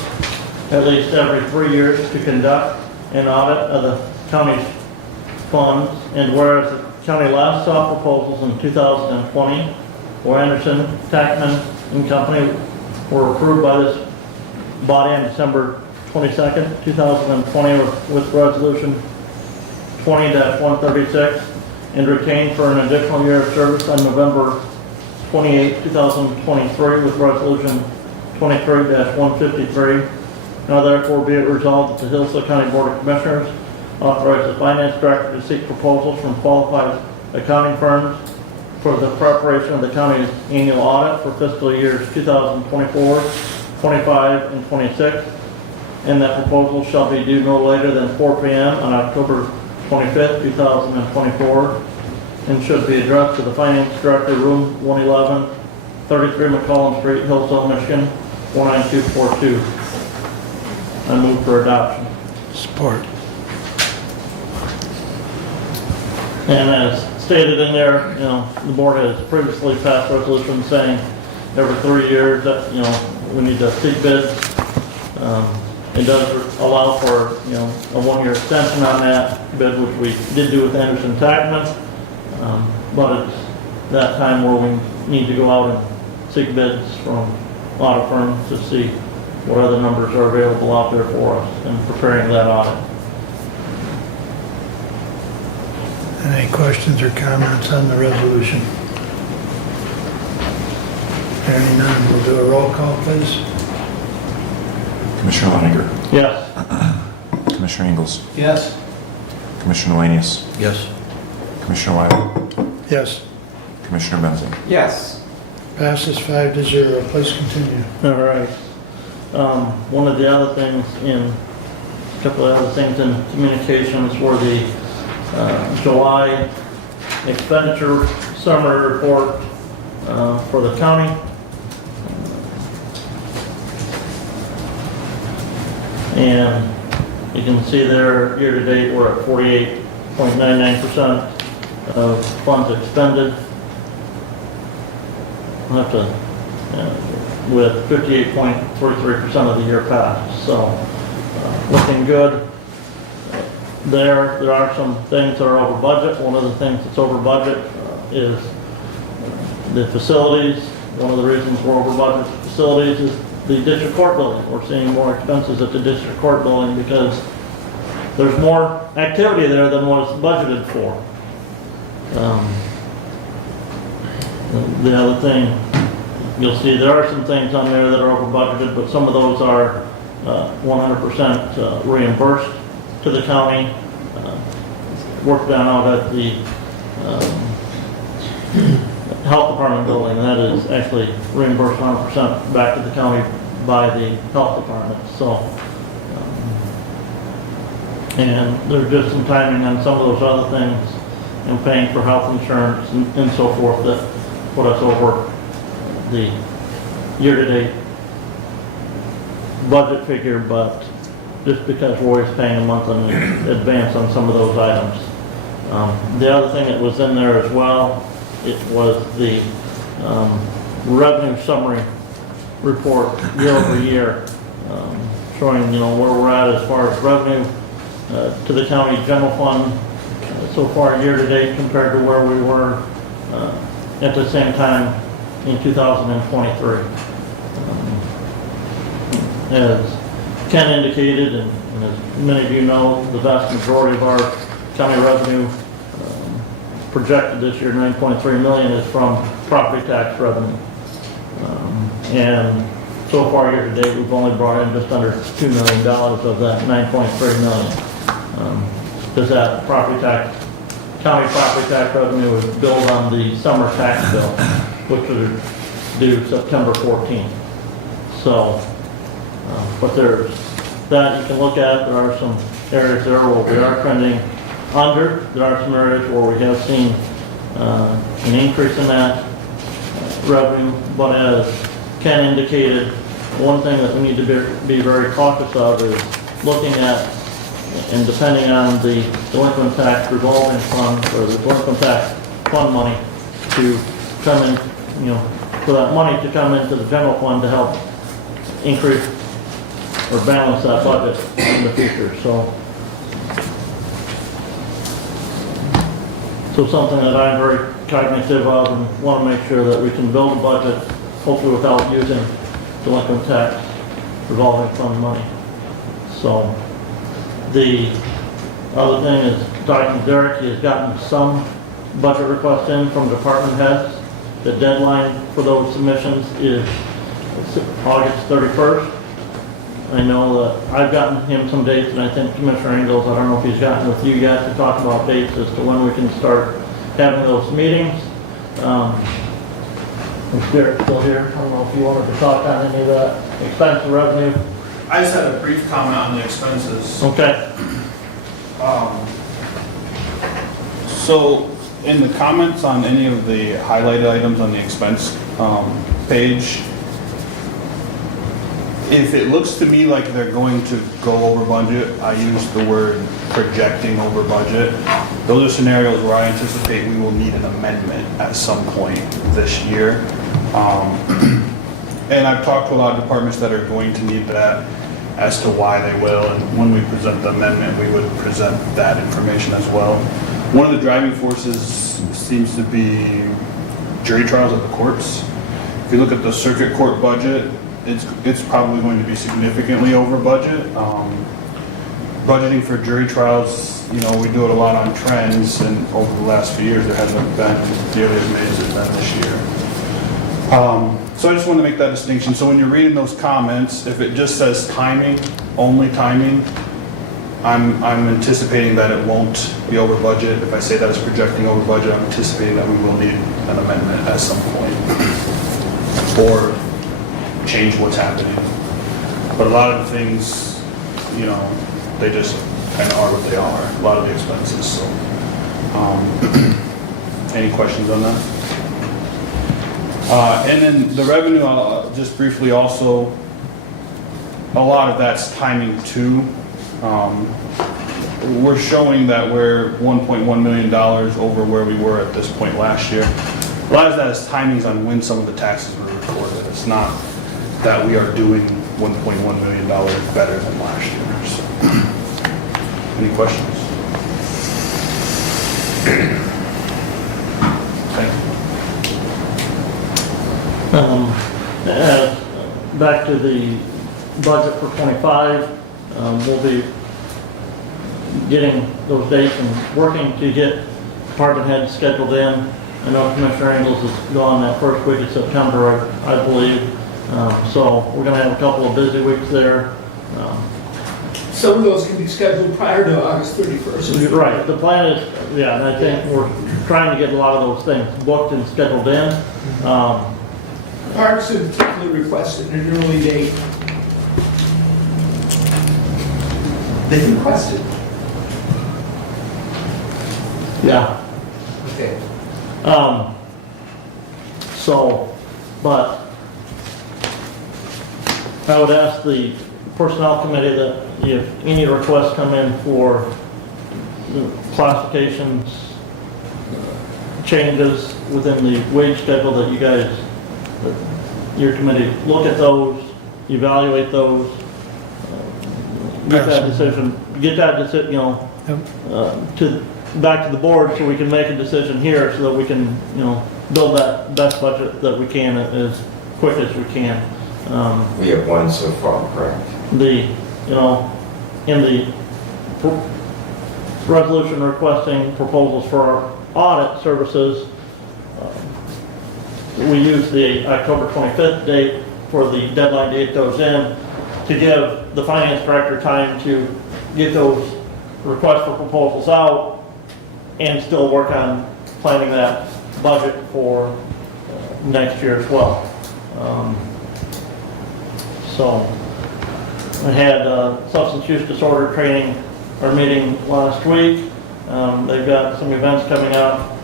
at least every 3 years to conduct an audit of the county's funds, and whereas the county last saw proposals in 2020, where Anderson, Tackman and Company were approved by this body on December 22nd, 2020 with Resolution 20-136, and retained for an additional year of service on November 28, 2023 with Resolution 23-153. Now therefore be it resolved that the Hillsdale County Board of Commissioners authorize the Finance Director to seek proposals from qualified accounting firms for the preparation of the county's annual audit for fiscal years 2024, 25, and 26, and that proposal shall be due no later than 4 p.m. on October 25th, 2024, and should be addressed to the Finance Director, Room 111, 33 McCollum Street, Hillsdale, Michigan, 19242. I move for adoption. Support. And as stated in there, the board has previously passed resolutions saying every 3 years that, we need to seek bids. It does allow for, a 1-year extension on that bid, which we did do with Anderson Tackman. But it's that time where we need to go out and seek bids from a lot of firms to see what other numbers are available out there for us in preparing that audit. Any questions or comments on the resolution? Hearing none, we'll do a roll call, please. Commissioner Leininger. Yes. Commissioner Ingles. Yes. Commissioner Lanius. Yes. Commissioner Wiley. Yes. Commissioner Benson. Yes. Passes 5-0. Please continue. All right. One of the other things a couple of other things in communications were the July expenditure summary report for the county. And you can see there, year to date, we're at 48.99% of funds expended. We'll have to, with 58.43% of the year passed. So, looking good. There are some things that are over budget. One of the things that's over budget is the facilities. One of the reasons we're over budget facilities is the district court building. We're seeing more expenses at the district court building because there's more activity there than what it's budgeted for. The other thing, you'll see there are some things on there that are over budgeted, but some of those are 100% reimbursed to the county. Work done out at the health department building, and that is actually reimbursed 100% back to the county by the health department. So, and there's just some timing on some of those other things, and paying for health insurance and so forth, that put us over the year-to-date budget figure, but just because we're always paying a month in advance on some of those items. The other thing that was in there as well, it was the revenue summary report year over year, showing, where we're at as far as revenue to the county general fund so far year to date compared to where we were at the same time in 2023. As Ken indicated, and as many of you know, the vast majority of our county revenue projected this year, 9.3 million, is from property tax revenue. And so far year to date, we've only brought in just under $2 million of that 9.3 million. Because that county property tax revenue is billed on the summer tax bill, which was due September 14th. So, but there's that you can look at. There are some areas there where we are trending under. There are some areas where we have seen an increase in that revenue. But as Ken indicated, one thing that we need to be very cautious of is looking at, and depending on the delinquent tax revolving fund or the delinquent tax fund money to come in, for that money to come into the general fund to help increase or balance that budget in the future. So something that I'm very cognitive of and want to make sure that we can build a budget, hopefully without using delinquent tax revolving fund money. So the other thing is, talking to Derek, he has gotten some budget requests in from department heads. The deadline for those submissions is August 31st. I know that I've gotten him some dates, and I think Commissioner Ingalls, I don't know if he's gotten with you yet to talk about dates as to when we can start having those meetings. Is Derek still here? I don't know if you wanted to talk on any of that expense and revenue. I just had a brief comment on the expenses. Okay. So in the comments on any of the highlighted items on the expense page, if it looks to me like they're going to go over budget, I use the word projecting over budget. Those are scenarios where I anticipate we will need an amendment at some point this year. And I've talked to a lot of departments that are going to need that as to why they will, and when we present the amendment, we would present that information as well. One of the driving forces seems to be jury trials at the courts. If you look at the circuit court budget, it's probably going to be significantly over budget. Budgeting for jury trials, we do it a lot on trends, and over the last few years, there hasn't been nearly as many as it's been this year. So I just want to make that distinction. So when you're reading those comments, if it just says timing, only timing, I'm anticipating that it won't be over budget. If I say that it's projecting over budget, I'm anticipating that we will need an amendment at some point, or change what's happening. But a lot of the things, they just kind of are what they are, a lot of the expenses. So, any questions on that? And then the revenue, just briefly also, a lot of that's timing too. We're showing that we're $1.1 million over where we were at this point last year. A lot of that is timings on when some of the taxes were recorded. It's not that we are doing $1.1 million better than last year. So, any questions? Thank you. Back to the budget for 25, we'll be getting those dates and working to get department heads scheduled in. I know Commissioner Ingalls is gone that first week of September, I believe. So we're going to have a couple of busy weeks there. Some of those can be scheduled prior to August 31st. Right, the plan is, yeah, and I think we're trying to get a lot of those things booked and scheduled in. Parks have typically requested an early date. They requested. Yeah. Okay. So, but I would ask the personnel committee that if any requests come in for classifications, changes within the wage schedule, that you guys, that your committee, look at those, evaluate those, get that decision, you know, back to the board so we can make a decision here so that we can, you know, build that best budget that we can as quick as we can. We have one so far, correct? You know, in the resolution requesting proposals for our audit services, we use the October 25th date for the deadline date goes in to give the finance director time to get those requests for proposals out and still work on planning that budget for next year as well. So I had substance use disorder training, our meeting last week. They've got some events coming up,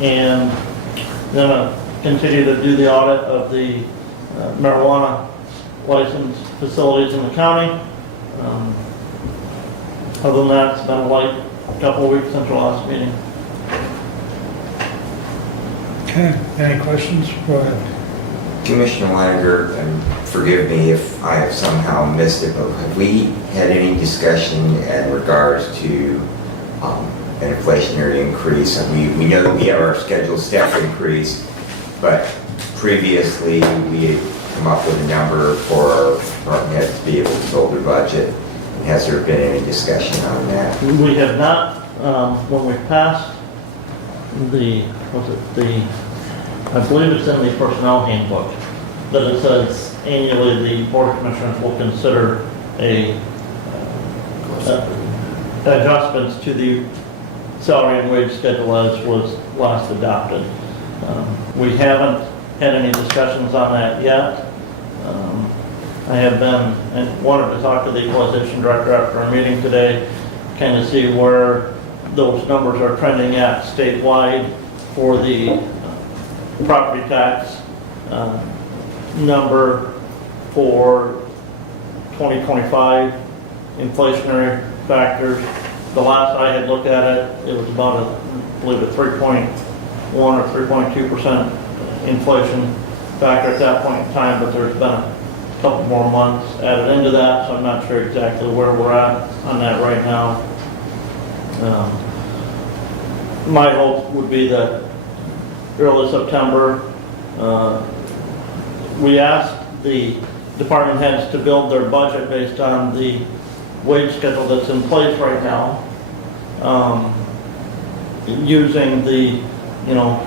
and then continue to do the audit of the marijuana licensed facilities in the county. Other than that, it's been a light couple of weeks since our last meeting. Okay, any questions? Go ahead. Commissioner Weininger, and forgive me if I have somehow missed it, but have we had any discussion in regards to an inflationary increase? And we know that we have our scheduled step increase, but previously we had come up with a number for our department heads to be able to build their budget. Has there been any discussion on that? We have not, when we passed I believe it's in the personnel handbook, that it says annually the Board of Commissioners will consider adjustments to the salary and wage schedule as was last adopted. We haven't had any discussions on that yet. I have been, and wanted to talk to the equalization director after our meeting today, kind of see where those numbers are trending at statewide for the property tax number for 2025 inflationary factors. The last I had looked at it, it was about I believe a 3.1 or 3.2% inflation factor at that point in time, but there's been a couple more months added into that, so I'm not sure exactly where we're at on that right now. My hope would be that early September, we asked the department heads to build their budget based on the wage schedule that's in place right now, using the, you know,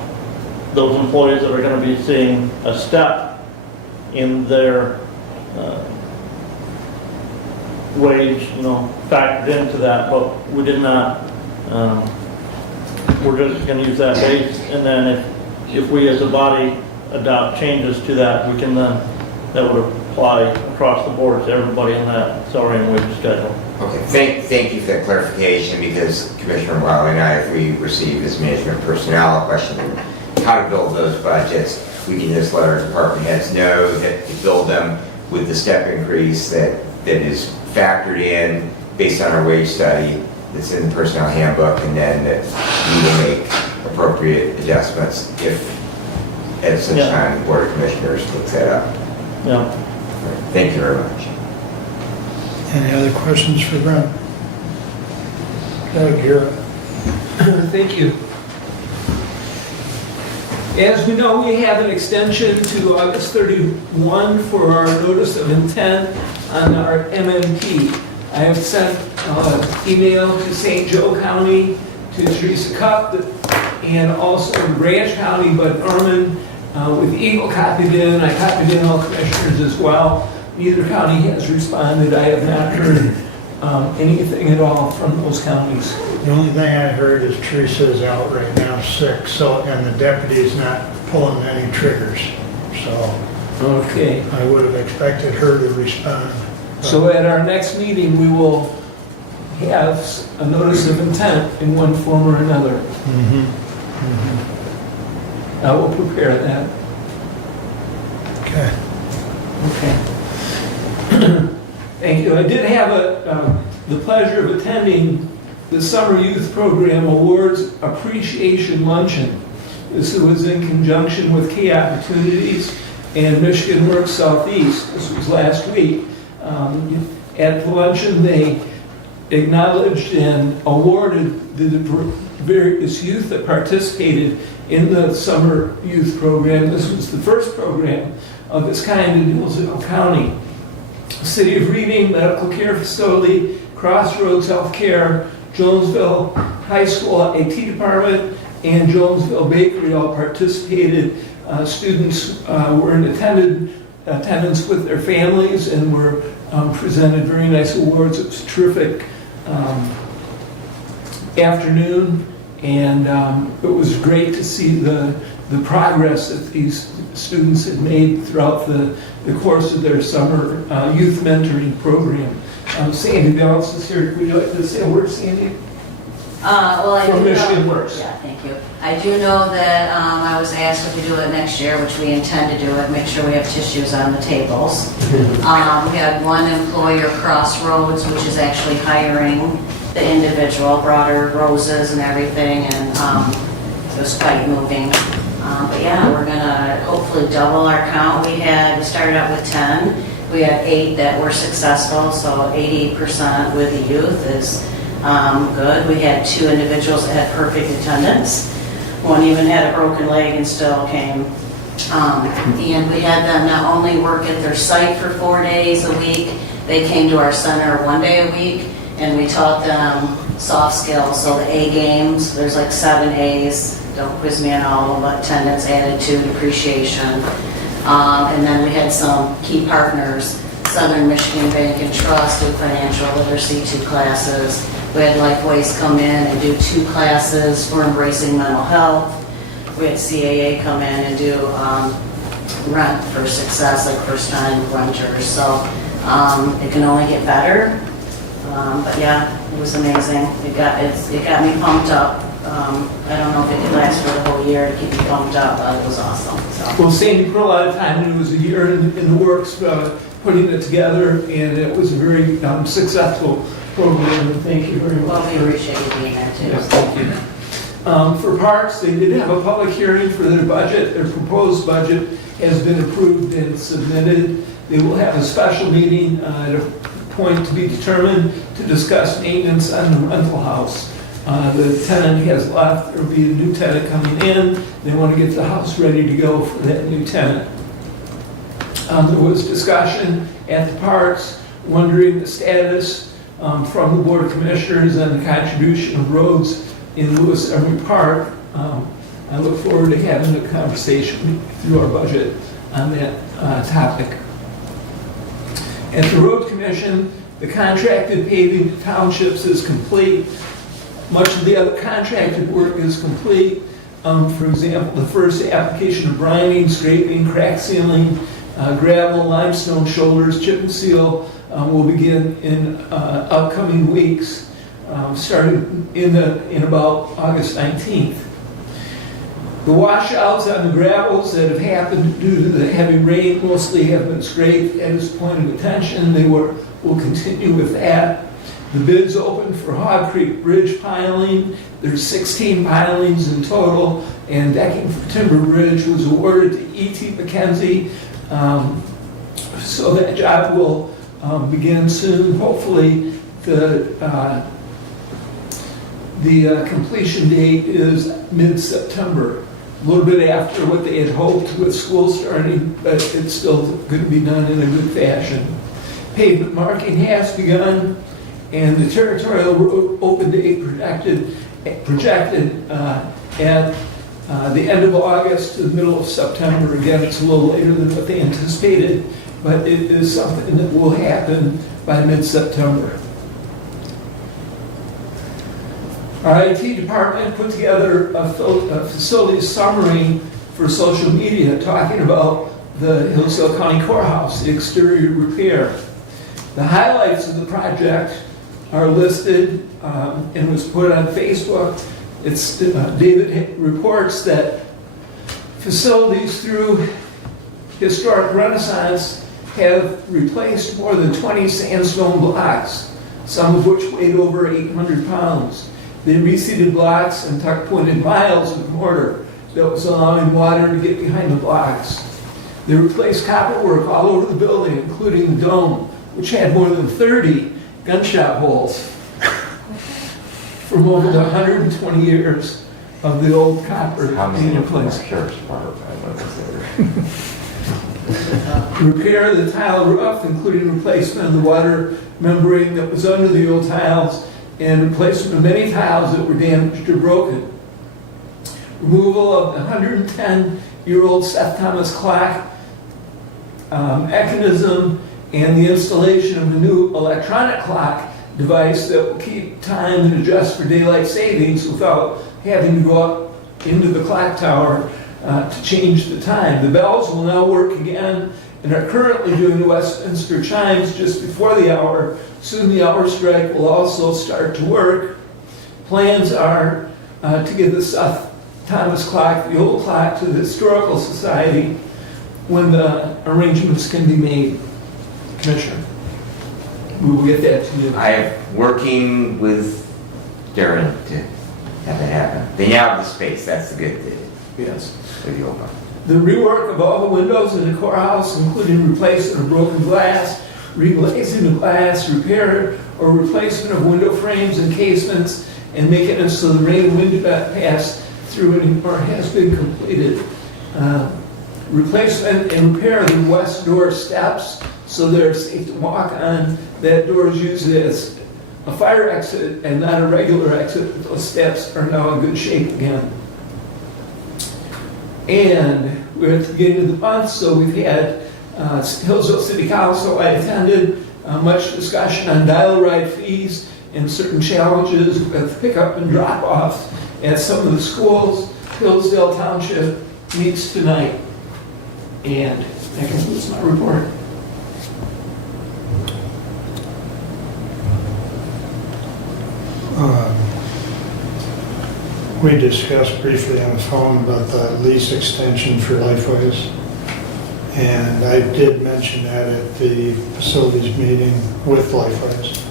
those employees that are going to be seeing a step in their wage, you know, factored into that, but we did not. We're just going to use that base, and then if we as a body adopt changes to that, we can then, that would apply across the board to everybody in that salary and wage schedule. Okay, thank you for that clarification, because Commissioner Wiley and I, if we receive as management personnel a question on how to build those budgets, we can just let our department heads know that to build them with the step increase that is factored in based on our wage study that's in the personnel handbook, and then that we will make appropriate adjustments if at such time the Board of Commissioners looks that up. Yeah. Thank you very much. Any other questions for Brent? Doug, you're up. Thank you. As we know, we have an extension to August 31 for our notice of intent on our MMP. I have sent email to St. Joe County, to Teresa Cup, and also Ranch County, but Norman with Eagle copied in. I copied in all commissioners as well. neither county has responded. I have not heard anything at all from those counties. The only thing I heard is Teresa's out right now sick, so, and the deputy's not pulling any triggers. So Okay. I would have expected her to respond. So at our next meeting, we will have a notice of intent in one form or another. Mhm. I will prepare that. Okay. Okay. Thank you. I did have the pleasure of attending the Summer Youth Program Awards Appreciation Luncheon. This was in conjunction with Key Opportunities and Michigan Works Southeast. This was last week. At the luncheon, they acknowledged and awarded the various youth that participated in the Summer Youth Program. This was the first program of its kind in Hillsdale County. City of Reading Medical Care Facility, Crossroads Healthcare, Jonesville High School AT Department, and Jonesville Bakery all participated. Students were in attendance with their families and were presented very nice awards. It was a terrific afternoon, and it was great to see the progress that these students had made throughout the course of their summer youth mentoring program. Sandy Balance is here. Would you like to say a word, Sandy? Well, I From do Michigan know, Works. yeah, thank you. I do know that I was asked if we do it next year, which we intend to do it, make sure we have tissues on the tables. We had one employer, Crossroads, which is actually hiring the individual, brought her roses and everything, and it was quite moving. But yeah, we're gonna hopefully double our count. We started out with 10. We had 8 that were successful, so 80% with the youth is good. We had 2 individuals that had perfect attendance. One even had a broken leg and still came. And we had them not only work at their site for 4 days a week, they came to our center 1 day a week, and we taught them soft skills. So the A games, there's like 7 A's. Don't quiz me on all of them, but attendance, attitude, appreciation. And then we had some key partners, Southern Michigan Bank and Trust with financial literacy, 2 classes. We had Lifeways come in and do 2 classes for embracing mental health. We had CAA come in and do rent for success, like first-time renters. So it can only get better. But yeah, it was amazing. It got me pumped up. I don't know if it could last for the whole year to keep me pumped up, but it was awesome. So. Well, Sandy put a lot of time, and it was a year in the works putting it together, and it was a very successful program, and thank you very much. Well, we appreciate you being there too. Yes, thank you. For parks, they did have a public hearing for their budget. Their proposed budget has been approved and submitted. They will have a special meeting at a point to be determined to discuss maintenance on the rental house. The tenant has left. There will be a new tenant coming in. They want to get the house ready to go for that new tenant. There was discussion at the parks, wondering the status from the Board of Commissioners and the contribution of roads in Lewis Emery Park. I look forward to having a conversation through our budget on that topic. At the Road Commission, the contracted paving to townships is complete. Much of the other contracted work is complete. For example, the first application of brining, scraping, crack sealing, gravel, limestone shoulders, chip and seal will begin in upcoming weeks, starting in about August 19th. The washouts on the gravels that have happened due to the heavy rain mostly have been scraped at its point of attention. They will continue with that. The bids open for Hog Creek Bridge piling. There's 16 pilings in total, and decking for Timber Bridge was awarded to E.T. McKenzie. So that job will begin soon. Hopefully, the completion date is mid-September. A little bit after what they had hoped with school starting, but it's still going to be done in a good fashion. Pavement marking has begun, and the territorial road open date projected at the end of August to the middle of September. Again, it's a little later than what they anticipated. but it is something that will happen by mid-September. Our IT department put together a facilities summary for social media talking about the Hillsdale County Courthouse, the exterior repair. The highlights of the project are listed and was put on Facebook. David reports that facilities through historic Renaissance have replaced more than 20 sandstone blocks, some of which weighed over 800 pounds. They reseeded blocks and tuck-pointed miles of mortar that was allowing water to get behind the blocks. They replaced copperwork all over the building, including the dome, which had more than 30 gunshot holes from over the 120 years of the old copper being replaced. Repair the tile roof, including replacement of the water membrane that was under the old tiles, and replacement of many tiles that were damaged or broken. Removal of the 110-year-old Seth Thomas clock mechanism and the installation of a new electronic clock device that will keep time and adjust for daylight savings without having to go up into the clock tower to change the time. The bells will now work again and are currently doing the Westminster chimes just before the hour. Soon the hour strike will also start to work. Plans are to give the Seth Thomas clock, the old clock, to the Historical Society when the arrangements can be made. Commissioner, we will get that to you. I am working with Darren to have it happen. They now have the space, that's the good thing. Yes. With the old one. The rework of all the windows in the courthouse, including replacement of broken glass, reglazing the glass, repair or replacement of window frames and casements, and making it so the rain and wind do not pass through anymore, has been completed. Replacement and repair of the west door steps so they're safe to walk on. That door is used as a fire exit and not a regular exit. Those steps are now in good shape again. And we're at the beginning of the month, so we've had Hillsdale City Council. I attended much discussion on dial ride fees and certain challenges with pickup and drop off at some of the schools. Hillsdale Township meets tonight. And that concludes my report. We discussed briefly on the phone about the lease extension for Lifeways. And I did mention that at the facilities meeting with Lifeways.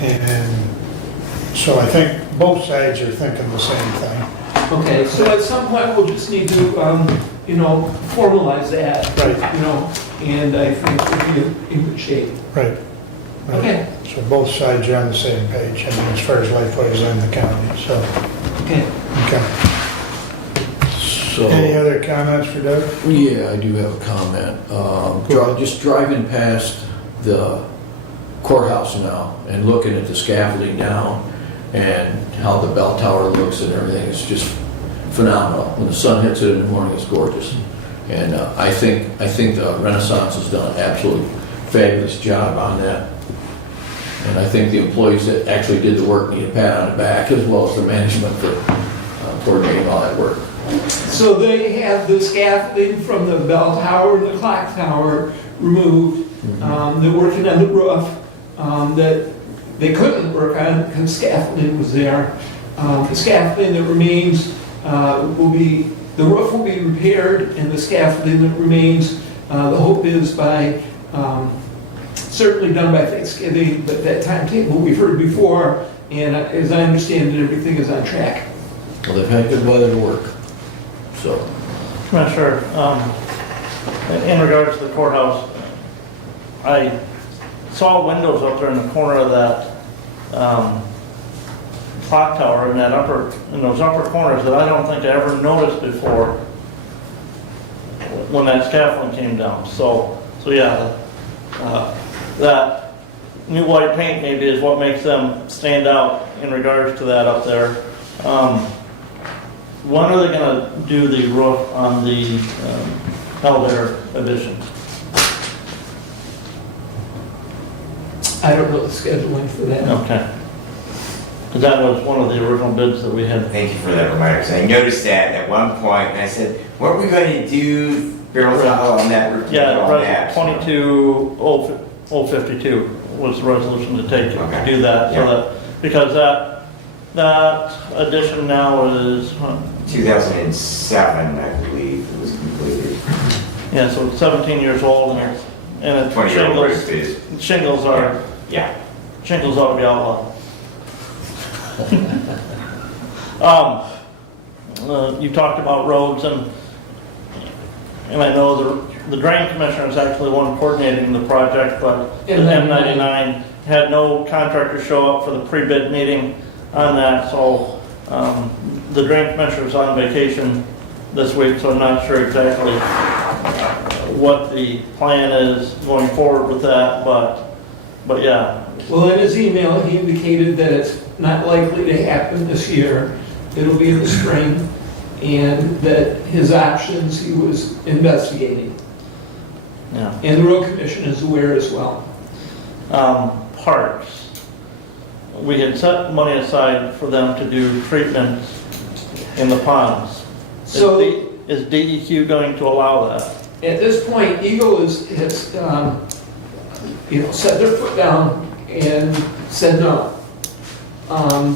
And so I think both sides are thinking the same thing. Okay, so at some point we'll just need to, formalize that. Right. And I think we'll be in good shape. Right. Okay. So both sides are on the same page, I mean, as far as Lifeways and the county, so. Okay. Okay. So, Any other comments for Doug? yeah, I do have a comment. Just driving past the courthouse now and looking at the scaffolding down and how the bell tower looks and everything, it's just phenomenal. When the sun hits it in the morning, it's gorgeous. And I think the Renaissance has done an absolutely fabulous job on that. And I think the employees that actually did the work need a pat on the back, as well as the management for coordinating all that work. So they have the scaffolding from the bell tower and the clock tower removed. They're working on the roof that they couldn't work on because scaffolding was there. The scaffolding that remains the roof will be repaired, and the scaffolding that remains, the hope is by, certainly done by Thanksgiving, but that timetable we've heard before, and as I understand it, everything is on track. Well, they've had good weather to work, so. Commissioner, in regards to the courthouse, I saw windows up there in the corner of that clock tower in those upper corners that I don't think I ever noticed before when that scaffolding came down. So yeah, that new white paint maybe is what makes them stand out in regards to that up there. When are they going to do the roof on the Hillsdale addition? I don't know the scheduling for that. Okay. Because that was one of the original bids that we had. Thank you for that reminder, because I noticed that at one point, and I said, what are we going to do, Barrels on that? Yeah, on that? 22052 was the resolution to take to Okay. do that. So Yeah. that, because that addition now is, 2007, I believe, it was completed. yeah, so it's 17 years old and it's 20-year-old roof is, shingles yeah. ought to be outlawed. You talked about roads and I know the drain commissioner is actually the one coordinating the project, but the M99 had no contractor show up for the pre-bid meeting on that, so the drain commissioner is on vacation this week, so I'm not sure exactly what the plan is going forward with that, but yeah. Well, in his email, he indicated that it's not likely to happen this year. It'll be in the spring, and that his options he was investigating. Yeah. And the road commission is aware as well. Parks. We had set money aside for them to do treatments in the ponds. So Is DEQ going to allow that? at this point, Eagle has set their foot down and said no.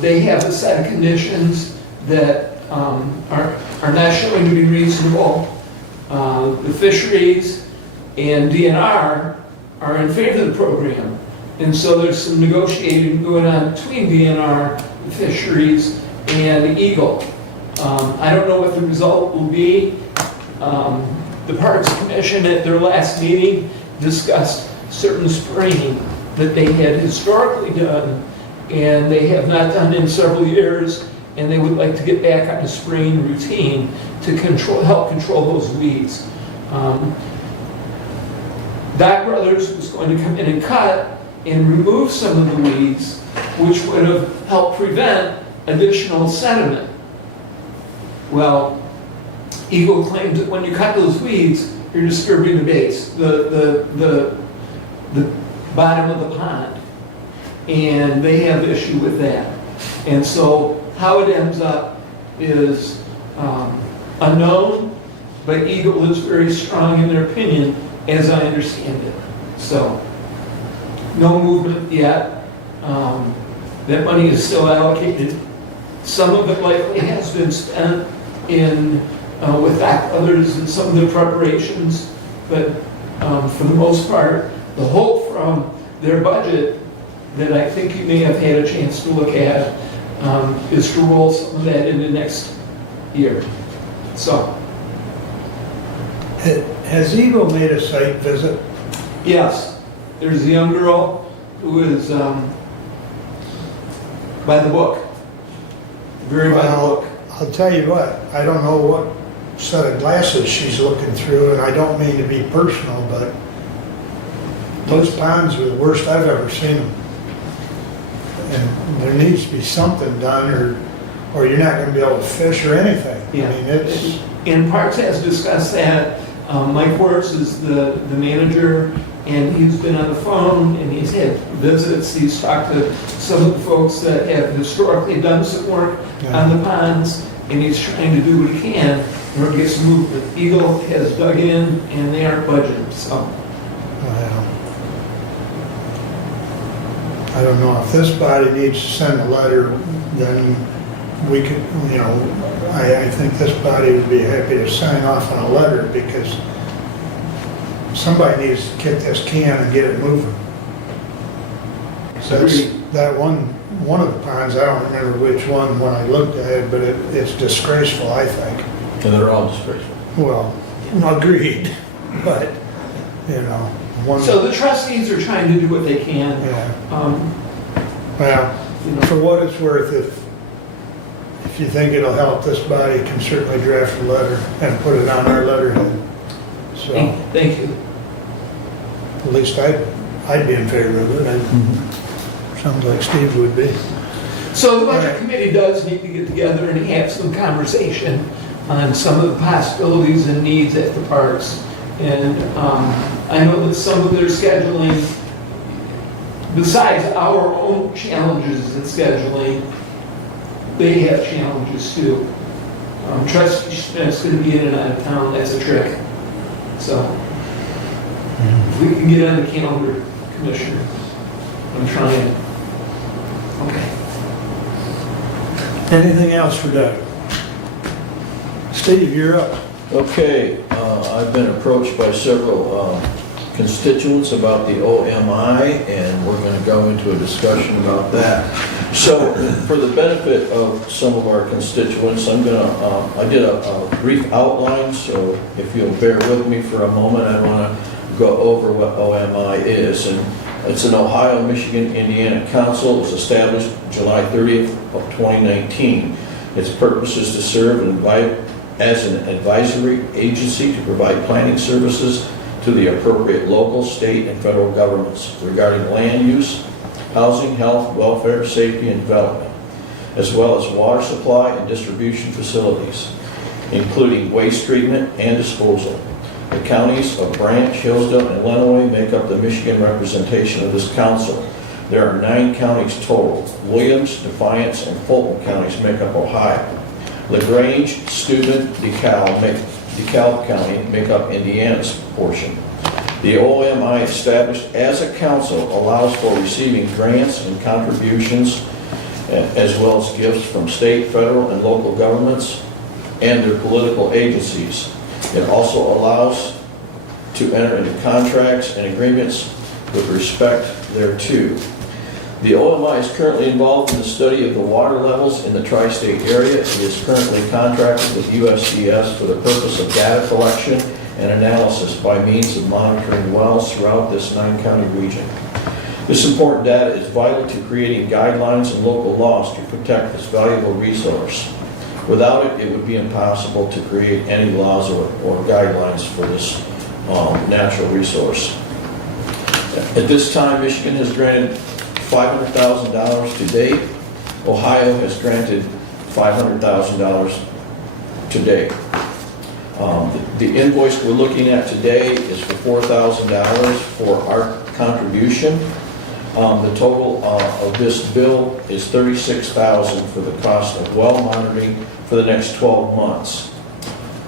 They have a set of conditions that are not showing to be reasonable. The fisheries and DNR are in favor of the program. And so there's some negotiating going on between DNR, the fisheries, and Eagle. I don't know what the result will be. The Parks Commission at their last meeting discussed certain spraying that they had historically done and they have not done in several years, and they would like to get back on a spraying routine to help control those weeds. Doc Brothers was going to come in and cut and remove some of the weeds, which would have helped prevent additional sediment. Well, Eagle claims that when you cut those weeds, you're disturbing the base, the bottom of the pond. And they have issue with that. And so how it ends up is unknown, but Eagle is very strong in their opinion, as I understand it. So, no movement yet. That money is still allocated. Some of it likely has been spent in with others in some of the preparations, but for the most part, the hope from their budget that I think you may have had a chance to look at is to roll some of that into next year. So. Has Eagle made a site visit? Yes, there's a young girl who is by the book, very by the book. I'll tell you what, I don't know what set of glasses she's looking through, and I don't mean to be personal, but those ponds are the worst I've ever seen them. And there needs to be something done, or you're not going to be able to fish or anything. Yeah. I mean, it's... And Parks has discussed that. Mike Works is the manager, and he's been on the phone, and he's had visits. He's talked to some of the folks that have historically done some work on the ponds, and he's trying to do what he can in order to get some movement. Eagle has dug in, and they aren't budgeting, so. I don't know, if this body needs to send a letter, then we could, I think this body would be happy to sign off on a letter, because somebody needs to kick this can and get it moving. So that's that one of the ponds, I don't remember which one when I looked at it, but it's disgraceful, I think. And they're all disgraceful. Well, agreed, but, one... So the trustees are trying to do what they can. Yeah. Well, for what it's worth, if you think it'll help, this body can certainly draft a letter and put it on our letterhead. So, Thank you. at least I'd be in favor of it. Sounds like Steve would be. So the budget committee does need to get together and have some conversation on some of the possibilities and needs at the parks. And I know that some of their scheduling besides our own challenges in scheduling, they have challenges too. Trustee Smith's gonna be in and out of town, that's a trick. So, if we can get on the calendar, Commissioner, I'm trying. Okay. Anything else for Doug? Steve, you're up. Okay, I've been approached by several constituents about the OMI, and we're going to go into a discussion about that. So, for the benefit of some of our constituents, I did a brief outline, so if you'll bear with me for a moment, I want to go over what OMI is. And it's an Ohio, Michigan, Indiana council. It was established July 30th of 2019. Its purpose is to serve as an advisory agency to provide planning services to the appropriate local, state, and federal governments regarding land use, housing, health, welfare, safety, and development, as well as water supply and distribution facilities, including waste treatment and disposal. The counties of Branch, Hillsdale, and Lenawee make up the Michigan representation of this council. There are 9 counties total. Williams, Defiance, and Fulton counties make up Ohio. LaGrange, Steuben, DeKalb County make up Indiana's portion. The OMI, established as a council, allows for receiving grants and contributions as well as gifts from state, federal, and local governments and their political agencies. It also allows to enter into contracts and agreements with respect thereto. The OMI is currently involved in the study of the water levels in the tri-state area. It is currently contracted with USGS for the purpose of data collection and analysis by means of monitoring wells throughout this 9-county region. This important data is vital to creating guidelines and local laws to protect this valuable resource. Without it, it would be impossible to create any laws or guidelines for this natural resource. At this time, Michigan has granted $500,000 to date. Ohio has granted $500,000 to date. The invoice we're looking at today is for $4,000 for our contribution. The total of this bill is $36,000 for the cost of well monitoring for the next 12 months.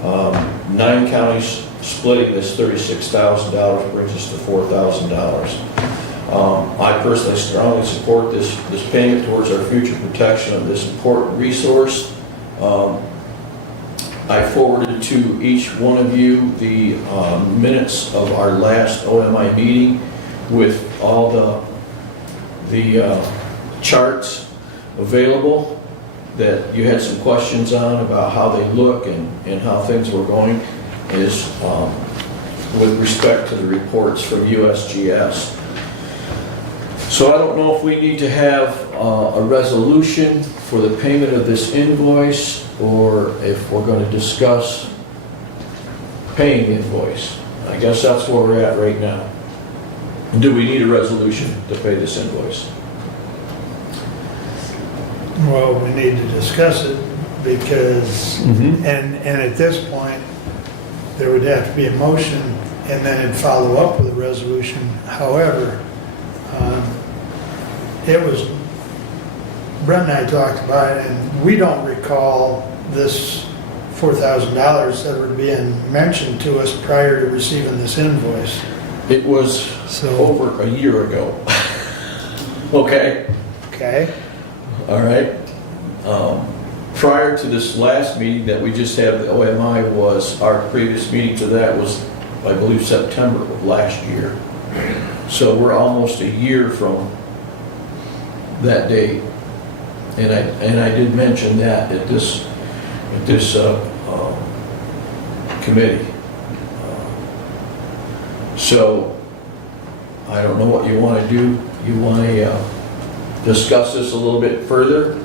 9 counties splitting this $36,000 brings us to $4,000. I personally strongly support this payment towards our future protection of this important resource. I forwarded to each one of you the minutes of our last OMI meeting with all the charts available that you had some questions on about how they look and how things were going, is with respect to the reports from USGS. So I don't know if we need to have a resolution for the payment of this invoice, or if we're going to discuss paying the invoice. I guess that's where we're at right now. Do we need a resolution to pay this invoice? Well, we need to discuss it because, and at this point, there would have to be a motion and then it'd follow up with a resolution. However, it was, Brent and I talked about it, and we don't recall this $4,000 that were being mentioned to us prior to receiving this invoice. It was over a year ago. Okay? Okay. All right. Prior to this last meeting that we just had, the OMI, was, our previous meeting to that was, I believe, September of last year. So we're almost a year from that date. And I did mention that at this committee. So I don't know what you want to do. You want to discuss this a little bit further?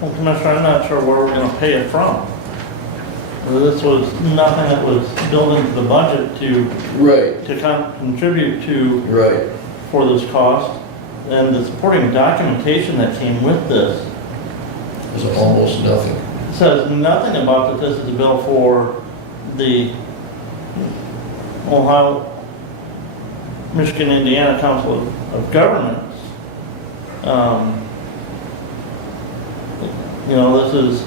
Well, Commissioner, I'm not sure where we're going to pay it from. This was nothing that was built into the budget to contribute to for this cost. And the supporting documentation that came with this is almost nothing. It says nothing about that this is a bill for the Ohio, Michigan, Indiana Council of Governments. You know, this is,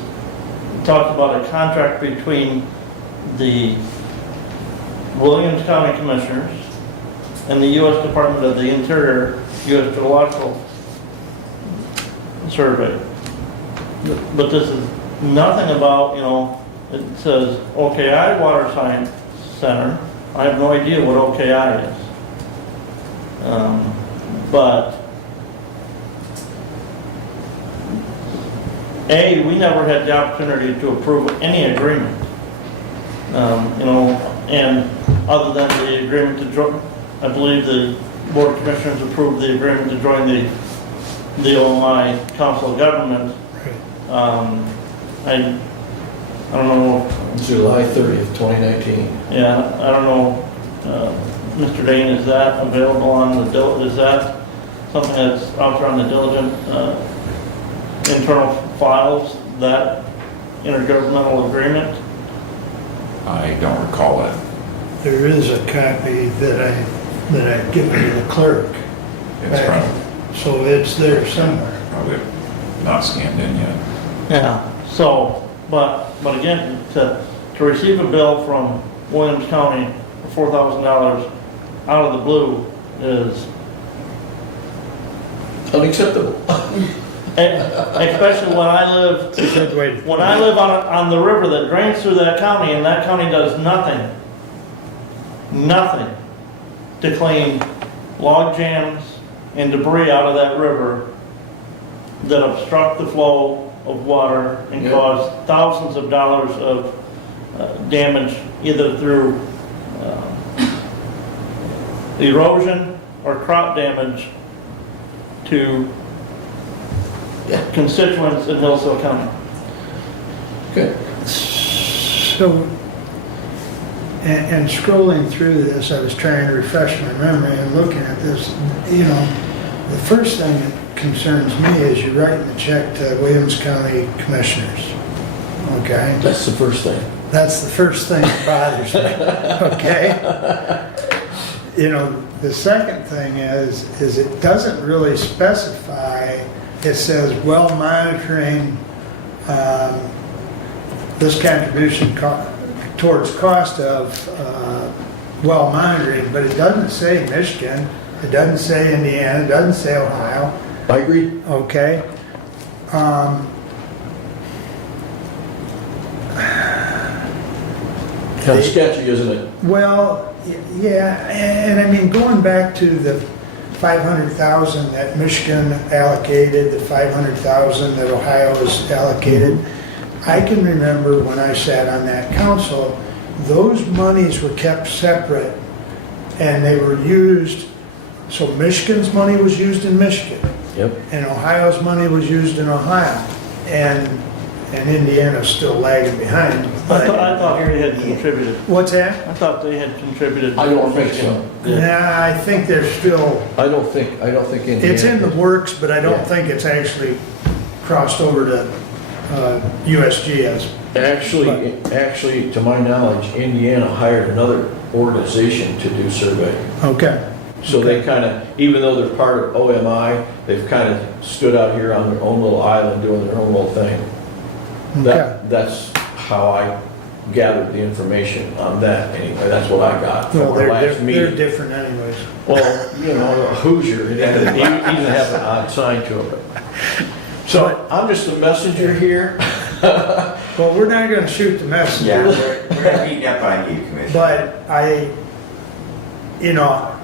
talks about a contract between the Williams County Commissioners and the U.S. Department of the Interior, U.S. Geological Survey. But this is nothing about, you know, it says OKI Water Science Center. I have no idea what OKI is. But A, we never had the opportunity to approve any agreement. You know, and other than the agreement to join, I believe the Board of Commissioners approved the agreement to join the OMI Council of Government. I don't know. July 30th, 2019. Yeah, I don't know, Mr. Dane, is that available on the, is that something that's out there on the diligent internal files, that intergovernmental agreement? I don't recall it. There is a copy that I've given to the clerk. It's probably, So it's there somewhere. probably not scanned in yet. Yeah, so, but again, to receive a bill from Williams County for $4,000 out of the blue is, Unacceptable. especially when I live on the river that drains through that county, and that county does nothing to clean log jams and debris out of that river that obstruct the flow of water and cause thousands of dollars of damage, either through erosion or crop damage to constituents in Hillsdale County. Okay. So, and scrolling through this, I was trying to refresh my memory and looking at this, you know, the first thing that concerns me is you're writing a check to Williams County Commissioners, okay? That's the first thing. That's the first thing that bothers me, okay? You know, the second thing is it doesn't really specify, it says well monitoring this contribution towards cost of well monitoring, but it doesn't say Michigan, it doesn't say Indiana, it doesn't say Ohio. I agree. Okay. Kind of sketchy, isn't it? Well, yeah, and I mean, going back to the 500,000 that Michigan allocated, the 500,000 that Ohio was allocated, I can remember when I sat on that council, those monies were kept separate and they were used, so Michigan's money was used in Michigan. Yep. And Ohio's money was used in Ohio. And Indiana's still lagging behind. I thought they had contributed. What's that? I thought they had contributed. I don't think so. Nah, I think they're still, I don't think Indiana. it's in the works, but I don't think it's actually crossed over to USGS. Actually, to my knowledge, Indiana hired another organization to do survey. Okay. So they kind of, even though they're part of OMI, they've kind of stood out here on their own little island doing their own little thing. Okay. That's how I gathered the information on that anyway. That's what I got from Well, our last they're meeting. different anyways. Well, you know, a Hoosier, he doesn't have an odd sign to him. So I'm just a messenger here. Well, we're not gonna shoot the messenger. Yeah, we're not beating up on you, Commissioner. But you know,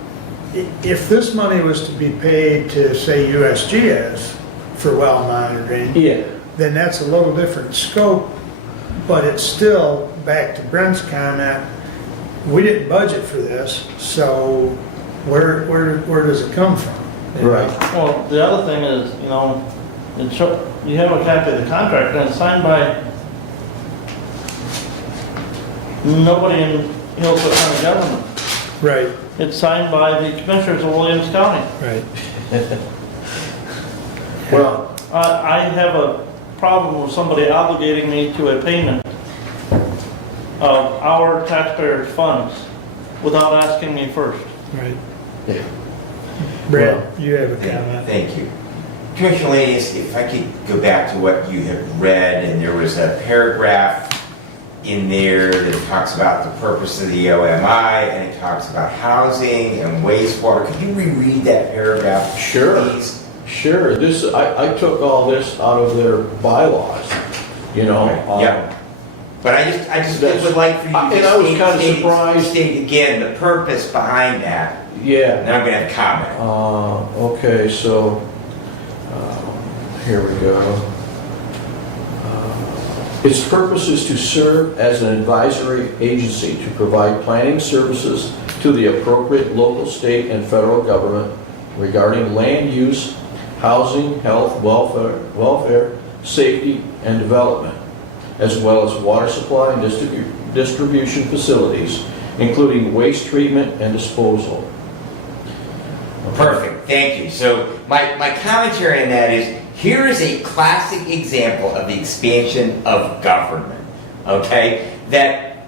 if this money was to be paid to, say, USGS for well monitoring, Yeah. then that's a little different scope, but it's still, back to Brent's comment, we didn't budget for this, so where does it come from? Right. Well, the other thing is, you know, you have a copy of the contract and it's signed by nobody in Hillsdale County government. Right, It's signed by the commissioners of Williams County. right. Well, I have a problem with somebody obligating me to a payment of our taxpayers' funds without asking me first. Right. yeah. Brad, you have a comment? Thank you. Commissioner Lanius, if I could go back to what you have read, and there was a paragraph in there that talks about the purpose of the OMI, and it talks about housing and wastewater. Could you reread that paragraph, Sure. please? Sure, I took all this out of their bylaws, you know. Yeah. But I just would like for you to And I was kind of surprised. state again the purpose behind that, Yeah. and then I'm gonna have a comment. Okay, so, here we go. Its purpose is to serve as an advisory agency to provide planning services to the appropriate local, state, and federal government regarding land use, housing, health, welfare, safety, and development, as well as water supply and distribution facilities, including waste treatment and disposal. Perfect, thank you. So my commentary on that is, here is a classic example of the expansion of government, okay? That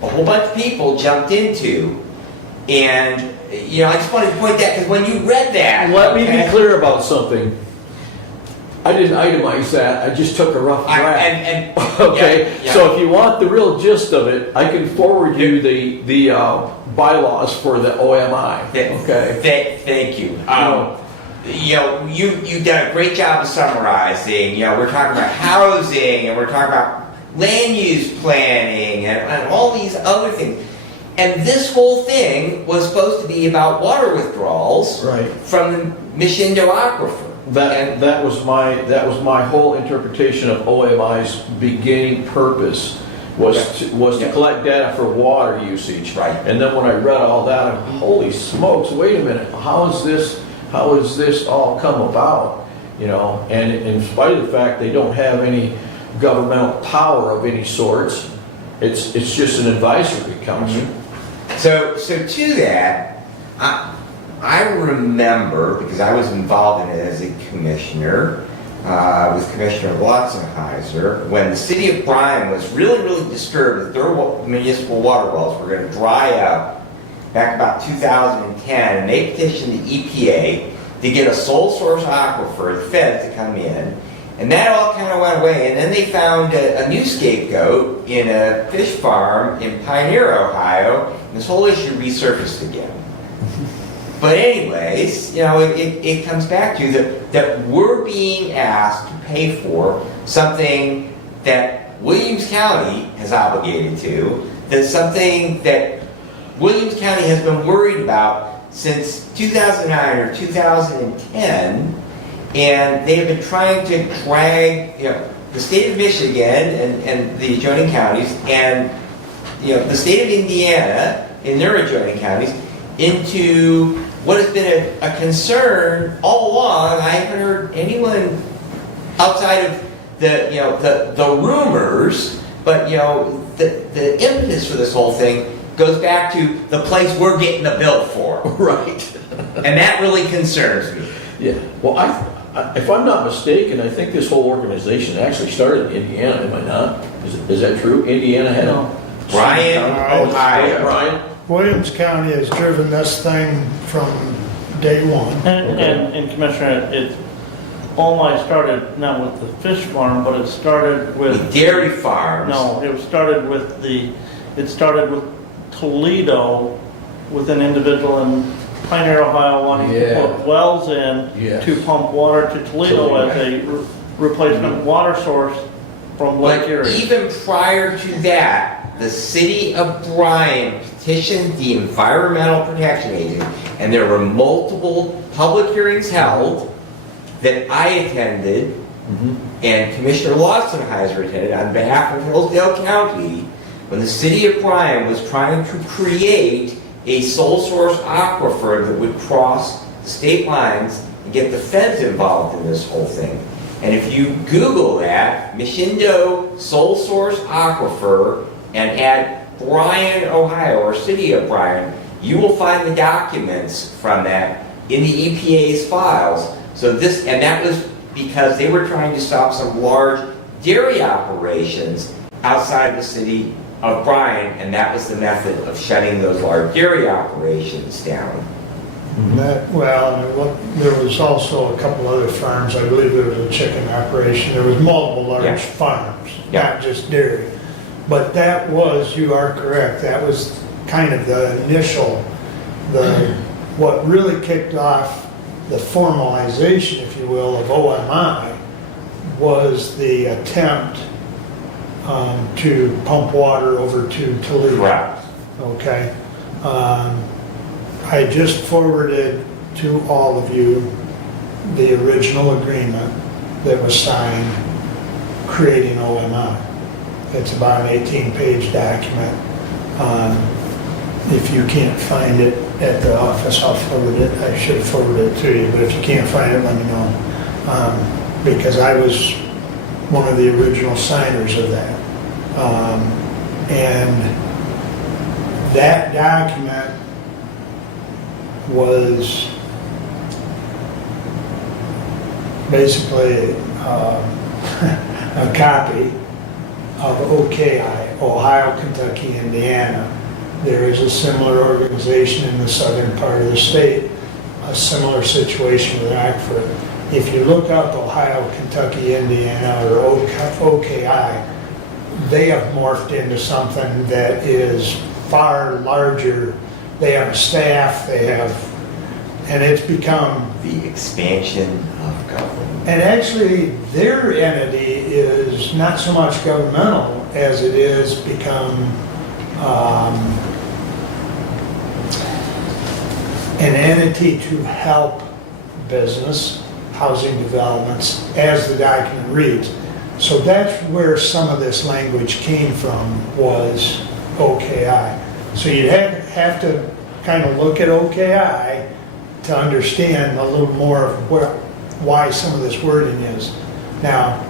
a whole bunch of people jumped into, and, you know, I just wanted to point that, because when you read that... Let me okay, be clear about something. I didn't itemize that, I just took a rough draft. Okay, yeah. so if you want the real gist of it, I can forward you the bylaws for the OMI, okay? Thank you. You know, you've done a great job of summarizing. You know, we're talking about housing, and we're talking about land use planning, and all these other things. And this whole thing was supposed to be about water withdrawals from the Mishindo Aquifer. That was my whole interpretation of OMI's beginning purpose was to collect data for water usage. Right. And then when I read all that, holy smokes! Wait a minute, how is this all come about? You know, and in spite of the fact they don't have any governmental power of any sorts, it's just an advisory council. Mm-hmm. So to that, I remember, because I was involved in it as a commissioner, with Commissioner Lotzenheiser, when the city of Bryan was really, really disturbed that their municipal water wells were going to dry up back about 2010, and they petitioned the EPA to get a sole source aquifer, the feds, to come in, and that all kind of went away. And then they found a new scapegoat in a fish farm in Pioneer, Ohio, and this whole issue resurfaced again. But anyways, you know, it comes back to that we're being asked to pay for something that Williams County has obligated to, that's something that Williams County has been worried about since 2009 or 2010, and they have been trying to drag, you know, the state of Michigan and the adjoining counties, and, you know, the state of Indiana in their adjoining counties into what has been a concern all along. I haven't heard anyone outside of the rumors, but, you know, the impetus for this whole thing goes back to the place we're getting the bill for. Right. And that really concerns me. Yeah. Well, if I'm not mistaken, I think this whole organization actually started in Indiana, am I not? Is that true? Indiana had Bryan, Ohio. Bryan? Williams County has driven this thing from day one. And Commissioner, it all started not with the fish farm, but it started with dairy farms. No, it started with Toledo, with an individual in Pioneer, Ohio, wanting to put wells in to pump water to Toledo as a replacement water source from Lake Erie. Even prior to that, the city of Bryan petitioned the Environmental Protection Agency, and there were multiple public hearings held that I attended, and Commissioner Lotzenheiser attended on behalf of Hillsdale County, when the city of Bryan was trying to create a sole source aquifer that would cross the state lines and get the feds involved in this whole thing. And if you Google that, Mishindo sole source aquifer, and add Bryan, Ohio, or city of Bryan, you will find the documents from that in the EPA's files. So and that was because they were trying to stop some large dairy operations outside the city of Bryan, and that was the method of shutting those large dairy operations down. Well, and there was also a couple other farms. I believe there was a chicken operation. There was multiple Yeah. large farms, Yeah. not just dairy. But that was, you are correct, that was kind of the initial, what really kicked off the formalization, if you will, of OMI was the attempt to pump water over to Toledo. Correct. Okay. I just forwarded to all of you the original agreement that was signed creating OMI. It's about an 18-page document. If you can't find it at the office, I'll forward it. I should forward it to you, but if you can't find it, let me know. Because I was one of the original signers of that. And that document was basically a copy of OKI, Ohio, Kentucky, Indiana. There is a similar organization in the southern part of the state, a similar situation with Aquifer. If you look up Ohio, Kentucky, Indiana, or OKI, they have morphed into something that is far larger. They have a staff, and it's become... The expansion of government. And actually, their entity is not so much governmental as it is become an entity to help business, housing developments, as the document reads. So that's where some of this language came from, was OKI. So you'd have to kind of look at OKI to understand a little more of why some of this wording is. Now,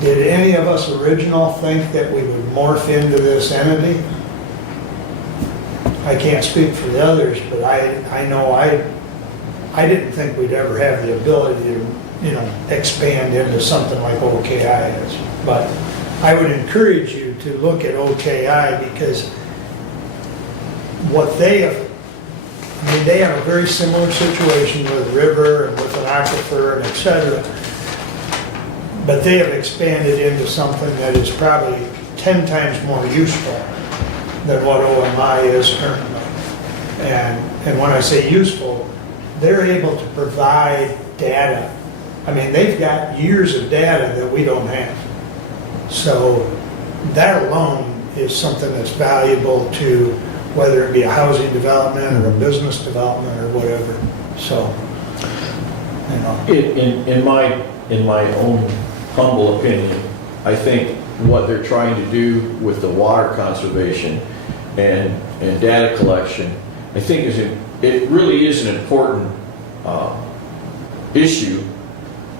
did any of us original think that we would morph into this entity? I can't speak for the others, but I know I didn't think we'd ever have the ability to, expand into something like OKI is. But I would encourage you to look at OKI because what they have, they have a very similar situation with river and with an aquifer and et cetera. But they have expanded into something that is probably 10 times more useful than what OMI is currently. And when I say useful, they're able to provide data. I mean, they've got years of data that we don't have. So that alone is something that's valuable to whether it be a housing development or a business development or whatever. So, In my own humble opinion, I think what they're trying to do with the water conservation and data collection, I think it really is an important issue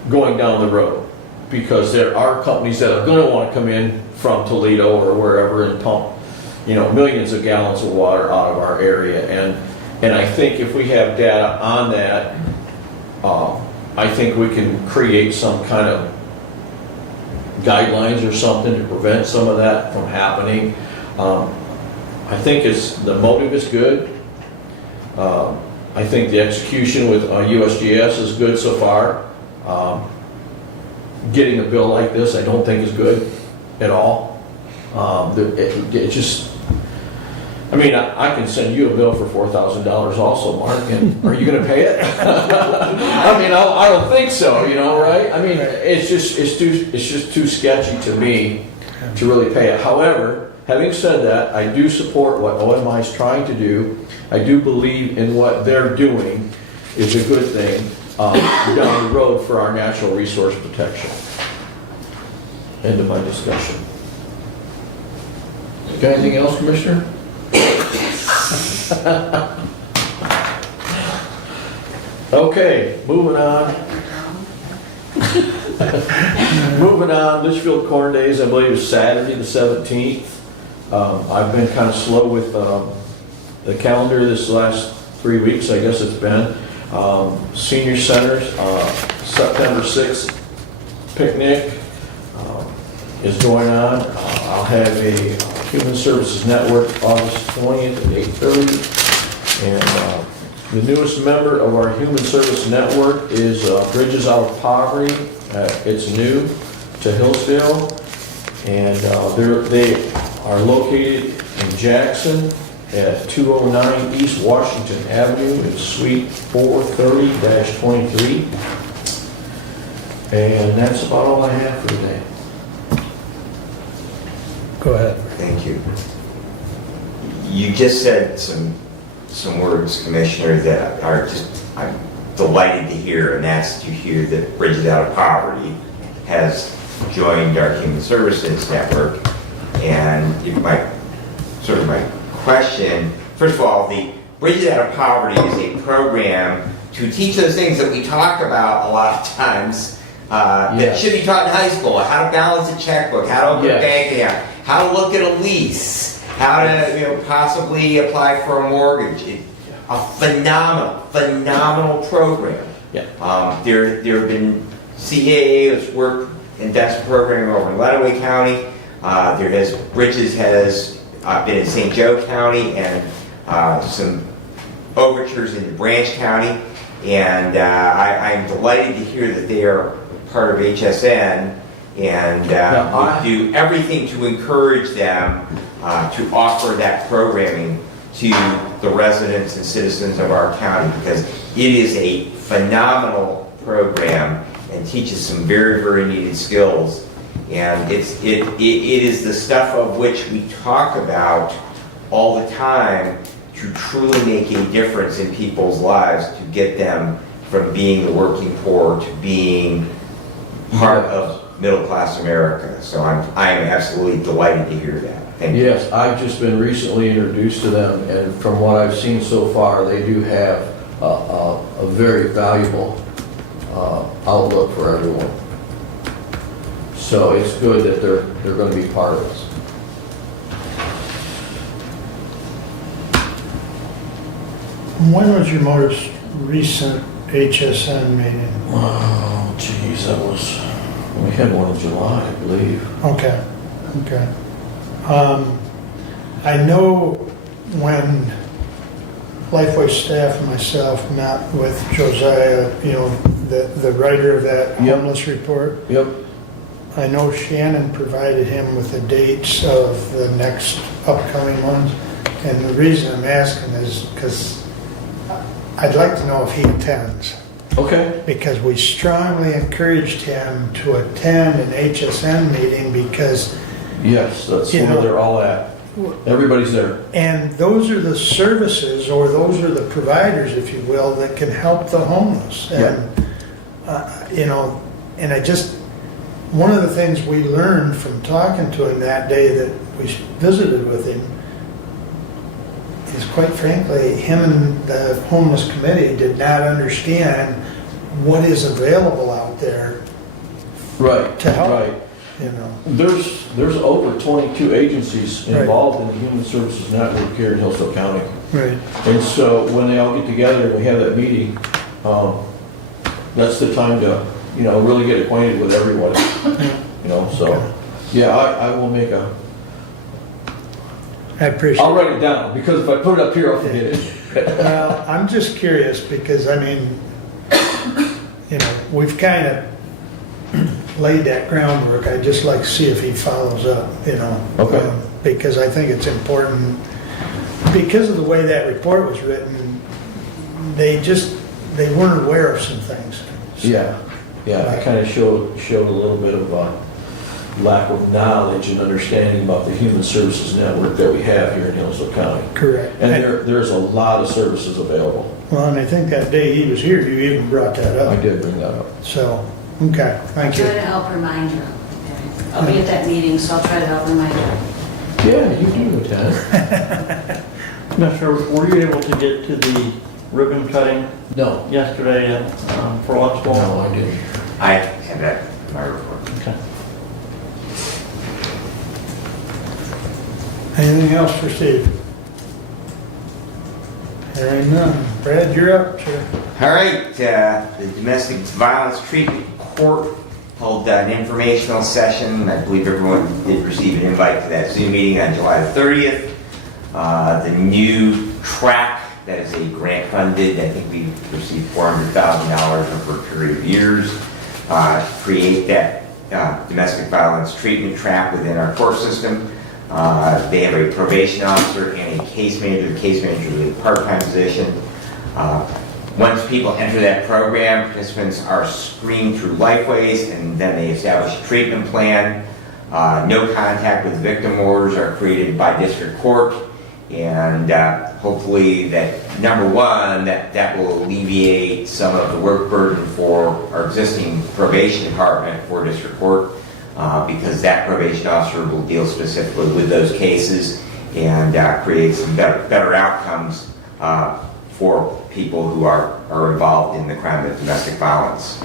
going down the road, because there are companies that are going to want to come in from Toledo or wherever and pump, millions of gallons of water out of our area. And I think if we have data on that, I think we can create some kind of guidelines or something to prevent some of that from happening. I think the motive is good. I think the execution with USGS is good so far. Getting a bill like this, I don't think is good at all. It just, I can send you a bill for $4,000 also, Mark, and are you going to pay it? I don't think so, right? It's just too sketchy to me to really pay it. However, having said that, I do support what OMI is trying to do. I do believe in what they're doing is a good thing down the road for our natural resource protection. End of my discussion. Got anything else, Commissioner? Okay, moving on. Moving on, Litchfield Corn Days, I believe is Saturday the 17th. I've been kind of slow with the calendar this last 3 weeks, I guess it's been. Senior Centers, September 6th picnic is going on. I'll have a Human Services Network August 20th at 8:30. And The newest member of our Human Service Network is Bridges Out of Poverty. It's new to Hillsdale, and they are located in Jackson at 209 East Washington Avenue in Suite 430-23. And that's about all I have for today. Go ahead. Thank you. You just said some words, Commissioner, that are just, I'm delighted to hear, and that's to hear that Bridges Out of Poverty has joined our Human Services Network. And my question, first of all, the Bridges Out of Poverty is a program to teach those things that we talk about a lot of times that should be taught in high school: how to balance a checkbook, how to open a bank account, how to look at a lease, how to possibly apply for a mortgage. A phenomenal program. Yeah. There have been CAA has worked in that program over in Lenawee County. Bridges has been in St. Joe County, and some overtures in Branch County. And I'm delighted to hear that they are part of HSN, and we do everything to encourage them to offer that programming to the residents and citizens of our county, because it is a phenomenal program and teaches some very needed skills. And it is the stuff of which we talk about all the time to truly make a difference in people's lives, to get them from being the working poor to being part of middle-class America. So I am absolutely delighted to hear that. Thank you. Yes, I've just been recently introduced to them, and from what I've seen so far, they do have a very valuable outlook for everyone. So it's good that they're going to be part of this. When was your most recent HSN meeting? Oh, geez, we had one in July, I believe. Okay. I know when Lifeway staff and myself met with Josiah, the writer of that homeless report. Yep. I know Shannon provided him with the dates of the next upcoming ones. And the reason I'm asking is because I'd like to know if he attends. Okay. Because we strongly encouraged him to attend an HSN meeting because... Yes, that's where they're all at. Everybody's there. And those are the services, or those are the providers, if you will, that can help the homeless. And, and I just... One of the things we learned from talking to him that day that we visited with him is, quite frankly, him and the homeless committee did not understand what is available out there to help. Right. There's over 22 agencies involved in the Human Services Network here in Hillsdale County. Right. And so when they all get together and we have that meeting, that's the time to really get acquainted with everybody. I will make I appreciate I'll write it down, because if I put it up here, I'll forget it. Well, I'm just curious because, we've kind of laid that groundwork. I'd just like to see if he follows up, Okay. Because I think it's important. Because of the way that report was written, they weren't aware of some things. Yeah, I kind of showed a little bit of lack of knowledge and understanding about the Human Services Network that we have here in Hillsdale County. Correct. And there's a lot of services available. Well, and I think that day he was here, you even brought that up. I did bring that up. So, okay, thank you. I'll try to help remind you. Okay. I'll be at that meeting, so I'll try to help remind you. Yeah, you do attend. Commissioner, were you able to get to the ribbon cutting No. yesterday for lunch bowl? No, I didn't. I have that in my report. Okay. Anything else for Steve? Hearing none. Brad, you're up, sir. All right, the Domestic Violence Treatment Court held an informational session. I believe everyone did receive an invite to that Zoom meeting on July the 30th. The new track That is a grant funded, I think we received $400,000 over a period of years to create that domestic violence treatment track within our court system. They have a probation officer and a case manager. The case manager is a part-time position. Once people enter that program, participants are screened through Lifeways, and then they establish a treatment plan. No contact with victim orders are created by district court, and hopefully that, number one, that will alleviate some of the work burden for our existing probation department for district court, because that probation officer will deal specifically with those cases and create some better outcomes for people who are involved in the crime of domestic violence.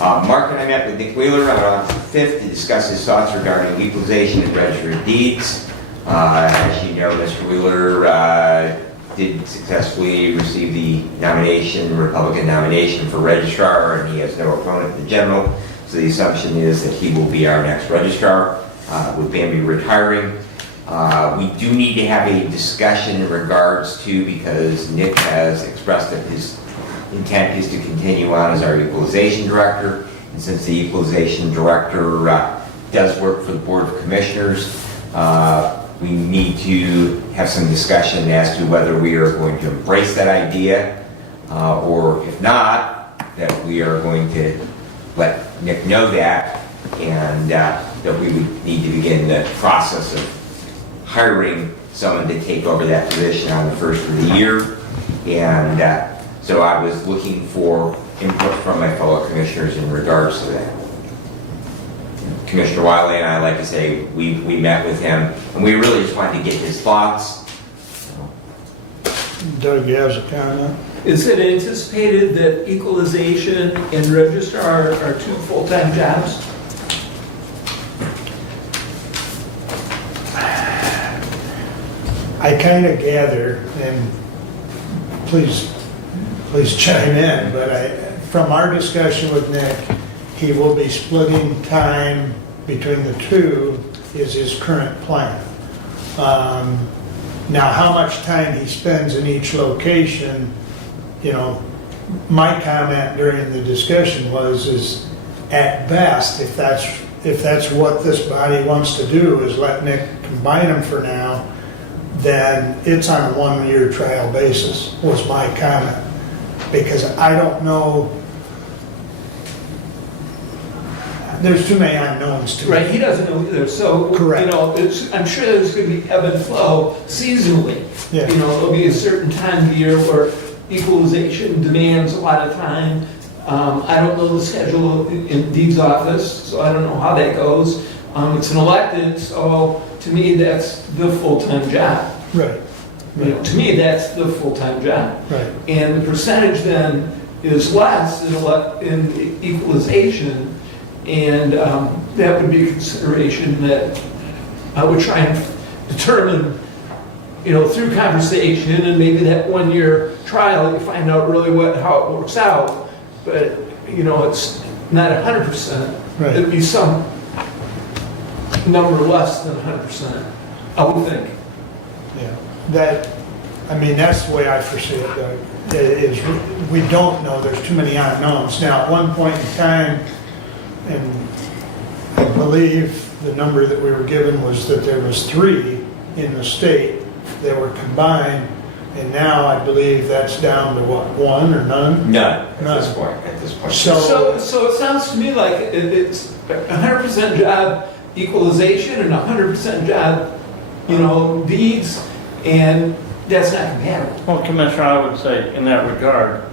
Mark and I met with Nick Wheeler on August 5th to discuss his thoughts regarding equalization and register of deeds. As you know, Mr. Wheeler did successfully receive the nomination, Republican nomination for registrar, and he has no opponent in the general. So the assumption is that he will be our next registrar, with Bambi retiring. We do need to have a discussion in regards to, because Nick has expressed that his intent is to continue on as our equalization director. And since the equalization director does work for the Board of Commissioners, we need to have some discussion as to whether we are going to embrace that idea, or if not, that we are going to let Nick know that, and that we would need to begin the process of hiring someone to take over that position on the first of the year. And so I was looking for input from my fellow commissioners in regards to that. Commissioner Wiley and I, like to say, we met with him, and we really just wanted to get his thoughts. Doug, you have a comment? Is it anticipated that equalization and registrar are two full-time jobs? I kind of gather, and please chime in, but from our discussion with Nick, he will be splitting time between the two is his current plan. Now, how much time he spends in each location, my comment during the discussion is at best, if that's what this body wants to do, is let Nick combine them for now, then it's on a one-year trial basis, was my comment. Because I don't know, there's too many unknowns to it. Right, he doesn't know either, so, Correct. I'm sure there's going to be ebb and flow seasonally. Yeah. There'll be a certain time of year where equalization demands a lot of time. I don't know the schedule in Deed's office, so I don't know how that goes. It's an elected, so to me, that's the full-time job. Right. To me, that's the full-time job. Right. And the percentage then is less in equalization, and that would be a consideration that I would try and determine, through conversation and maybe that one-year trial, you find out really how it works out. But, it's not 100%. Right. It'd be some number less than 100%, I would think. Yeah, that's the way I foresee it, Doug, is we don't know, there's too many unknowns. Now, at one point in time, and I believe the number that we were given was that there was 3 in the state that were combined, and now I believe that's down to what, 1 or none? None at this point. So it sounds to me like it's 100% job equalization and 100% job, deeds, and that's not compatible. Well, Commissioner, I would say in that regard,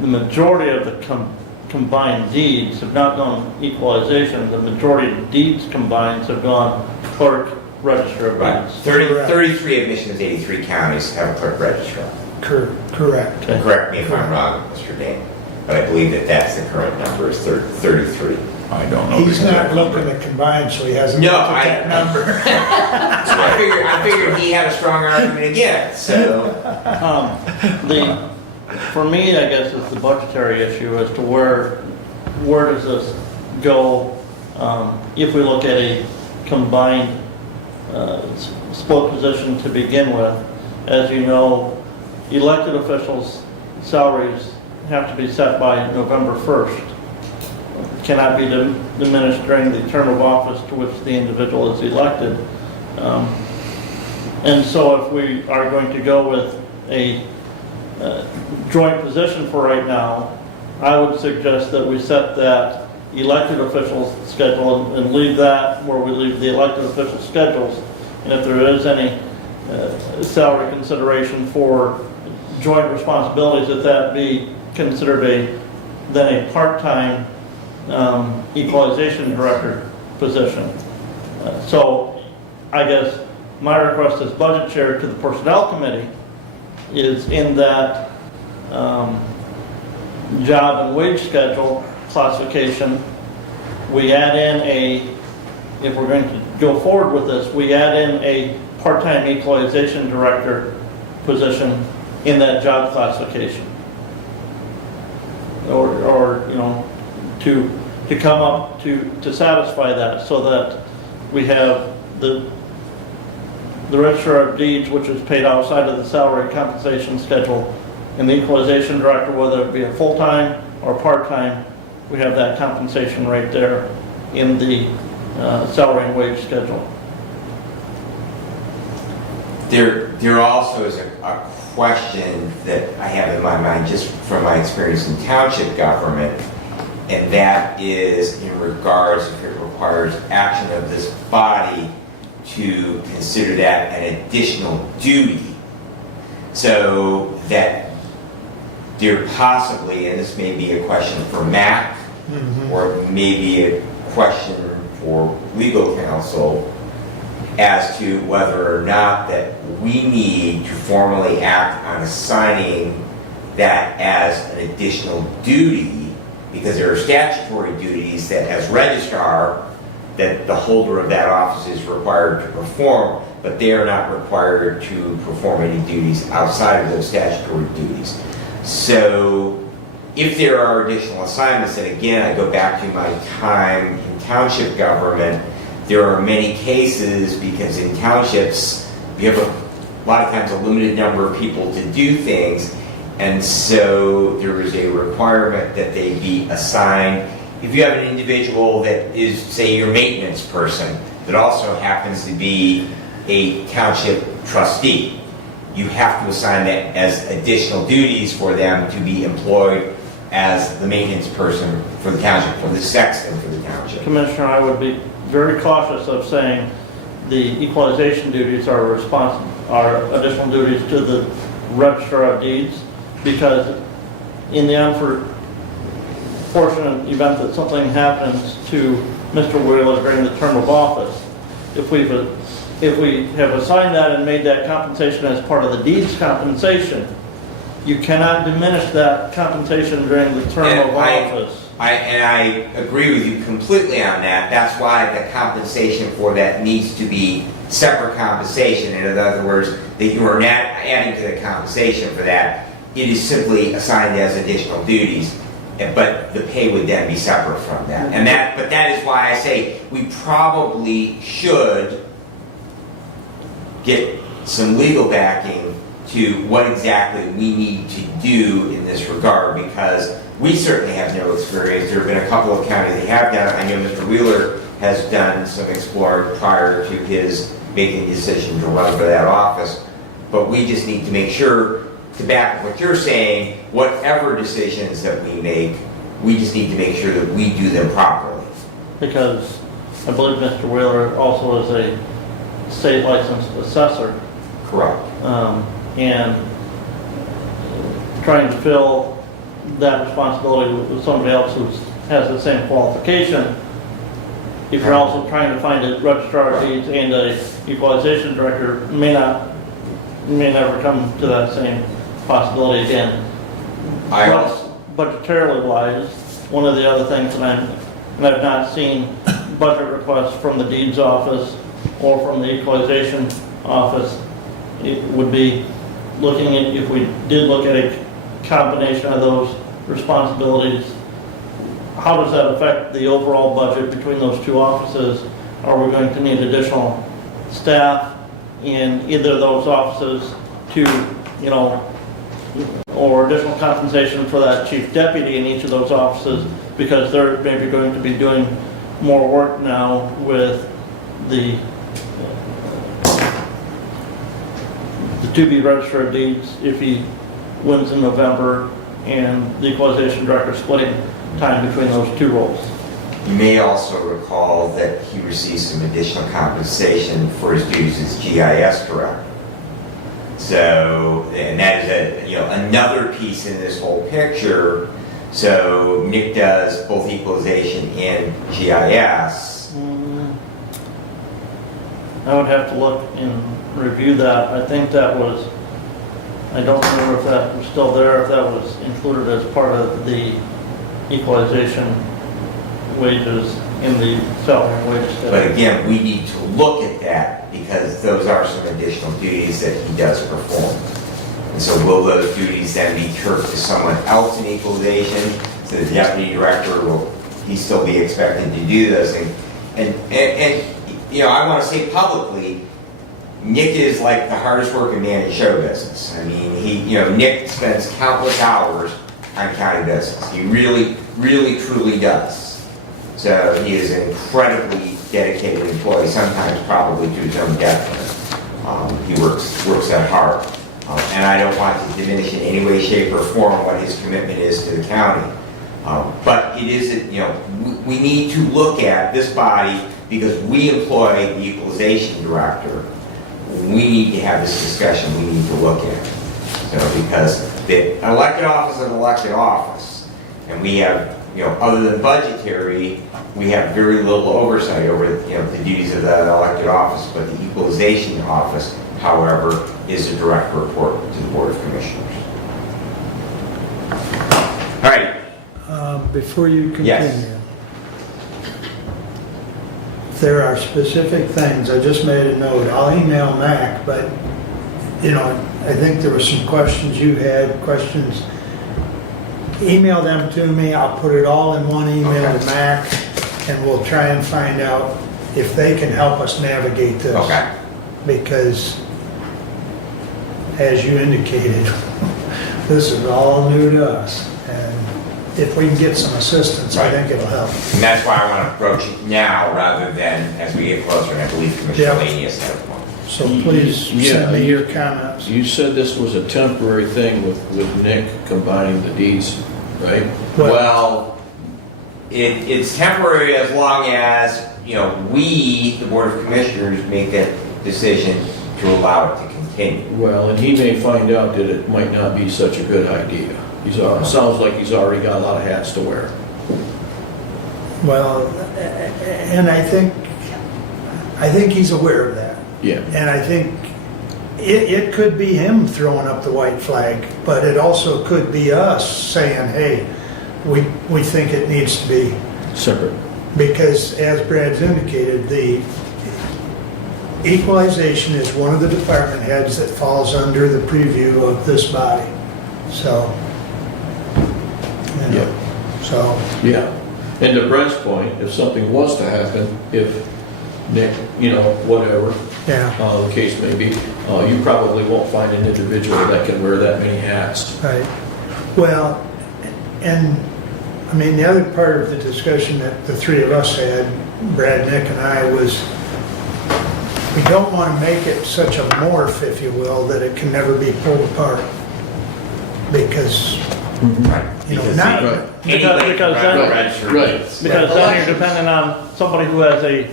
the majority of the combined deeds have not gone equalization. The majority of the deeds combined have gone clerk, register of Right. deeds. 33 of Michigan's 83 counties have a clerk registrar. Correct. Okay. Correct me if I'm wrong, Mr. Dane, but I believe that's the current number, is 33. I don't know. He's the not exact looking number. to combine, so he hasn't No, looked at that number. So I figured he had a strong argument again, so. For me, I guess, is the budgetary issue as to where does this go if we look at a combined split position to begin with. As you know, elected officials' salaries have to be set by November 1st. Cannot be diminished during the term of office to which the individual is elected. And so if we are going to go with a joint position for right now, I would suggest that we set that elected officials schedule and leave that where we leave the elected official schedules. And if there is any salary consideration for joint responsibilities, that be considered then a part-time equalization director position. So I guess my request as budget chair to the personnel committee is in that job and wage schedule classification, we add in if we're going to go forward with this, we add in a part-time equalization director position in that job classification. Or you know, to come up to satisfy that, so that we have the registrar of deeds, which is paid outside of the salary compensation schedule, and the equalization director, whether it be a full-time or part-time, we have that compensation right there in the salary and wage schedule. There also is a question that I have in my mind just from my experience in township government, and that is in regards if it requires action of this body to consider that an additional duty, so that there possibly, and this may be a question for Mac, or maybe a question for legal counsel, as to whether or not that we need to formally act on assigning that as an additional duty, because there are statutory duties that as registrar that the holder of that office is required to perform, but they are not required to perform any duties outside of those statutory duties. So if there are additional assignments, and again, I go back to my time in township government, there are many cases because in townships, you have a lot of times a limited number of people to do things, and so there is a requirement that they be assigned. If you have an individual that is, say, your maintenance person, that also happens to be a township trustee, you have to assign that as additional duties for them to be employed as the maintenance person for the township, for the sexton for the township. Commissioner, I would be very cautious of saying the equalization duties are additional duties to the registrar of deeds, because in the unfortunate event that something happens to Mr. Wheeler during the term of office, if we have assigned that and made that compensation as part of the deeds compensation, you cannot diminish that compensation during the term of office. I agree with you completely on that. That's why the compensation for that needs to be separate compensation. In other words, that you are not adding to the compensation for that. It is simply assigned as additional duties, but the pay would then be separate from that. But that is why I say we probably should get some legal backing to what exactly we need to do in this regard, because we certainly have no experience. There have been a couple of counties that have done it. I know Mr. Wheeler has done some exploring prior to his making the decision to run for that office, but we just need to make sure, to back up what you're saying, whatever decisions that we make, we just need to make sure that we do them properly. Because I believe Mr. Wheeler also is a state licensed assessor. Correct. And trying to fill that responsibility with somebody else who has the same qualification, if you're also trying to find a registrar of deeds and a equalization director, may never come to that same possibility again. Plus, budgetarily wise, one of the other things that I've not seen budget requests from the deeds office or from the equalization office, it would be looking at, if we did look at a combination of those responsibilities, how does that affect the overall budget between those two offices? Are we going to need additional staff in either of those offices to, or additional compensation for that chief deputy in each of those offices, because they're maybe going to be doing more work now with the to-be register of deeds if he wins in November, and the equalization director splitting time between those two roles. You may also recall that he receives some additional compensation for his duties as GIS director. So, and that is another piece in this whole picture. So Nick does both equalization and GIS. I would have to look and review that. I think that was, I don't remember if that was still there, if that was included as part of the equalization wages in the salary and wage schedule. But again, we need to look at that because those are some additional duties that he does perform. And so will those duties then be turfed to someone else in equalization? So the deputy director, will he still be expected to do those things? And I want to say publicly, Nick is like the hardest working man in show business. I mean, Nick spends countless hours on county business. He really, really, truly does. So he is an incredibly dedicated employee, sometimes probably to his own detriment. He works that hard. And I don't want to diminish in any way, shape, or form what his commitment is to the county. But it is, we need to look at this body because we employ the equalization director. We need to have this discussion. We need to look at it. So because the elected office is an elected office, and we have, other than budgetary, we have very little oversight over, the duties of that elected office. But the equalization office, however, is a direct report to the Board of Commissioners. All right. Before you continue, Yes. there are specific things, I just made a note, I'll email Mac, but, I think there were some questions you had, questions. Email them to me, I'll put it all in one email to Mac, and we'll try and find out if they can help us navigate this. Okay. Because, as you indicated, this is all new to us, and if we can get some assistance, I think it'll help. And that's why I want to approach it now rather than as we get closer, and I believe Commissioner Yeah. Laney has had one. So please send me your comments. You said this was a temporary thing with Nick combining the deeds, right? Well, it's temporary as long as, we, the Board of Commissioners, make that decision to allow it to continue. Well, and he may find out that it might not be such a good idea. Sounds like he's already got a lot of hats to wear. Well, and I think he's aware of that. Yeah. And I think it could be him throwing up the white flag, but it also could be us saying, hey, we think it needs to be separate. Because as Brad's indicated, the equalization is one of the department heads that falls under the preview of this body. So, Yeah. And to Brent's point, if something was to happen, if Nick, whatever, the case may be, you probably won't find an individual that can wear that many hats. Right. Well, and the other part of the discussion that the three of us had, Brad, Nick, and I, was we don't want to make it such a morph, if you will, that it can never be pulled apart. Because, Because then you're dependent on somebody who has a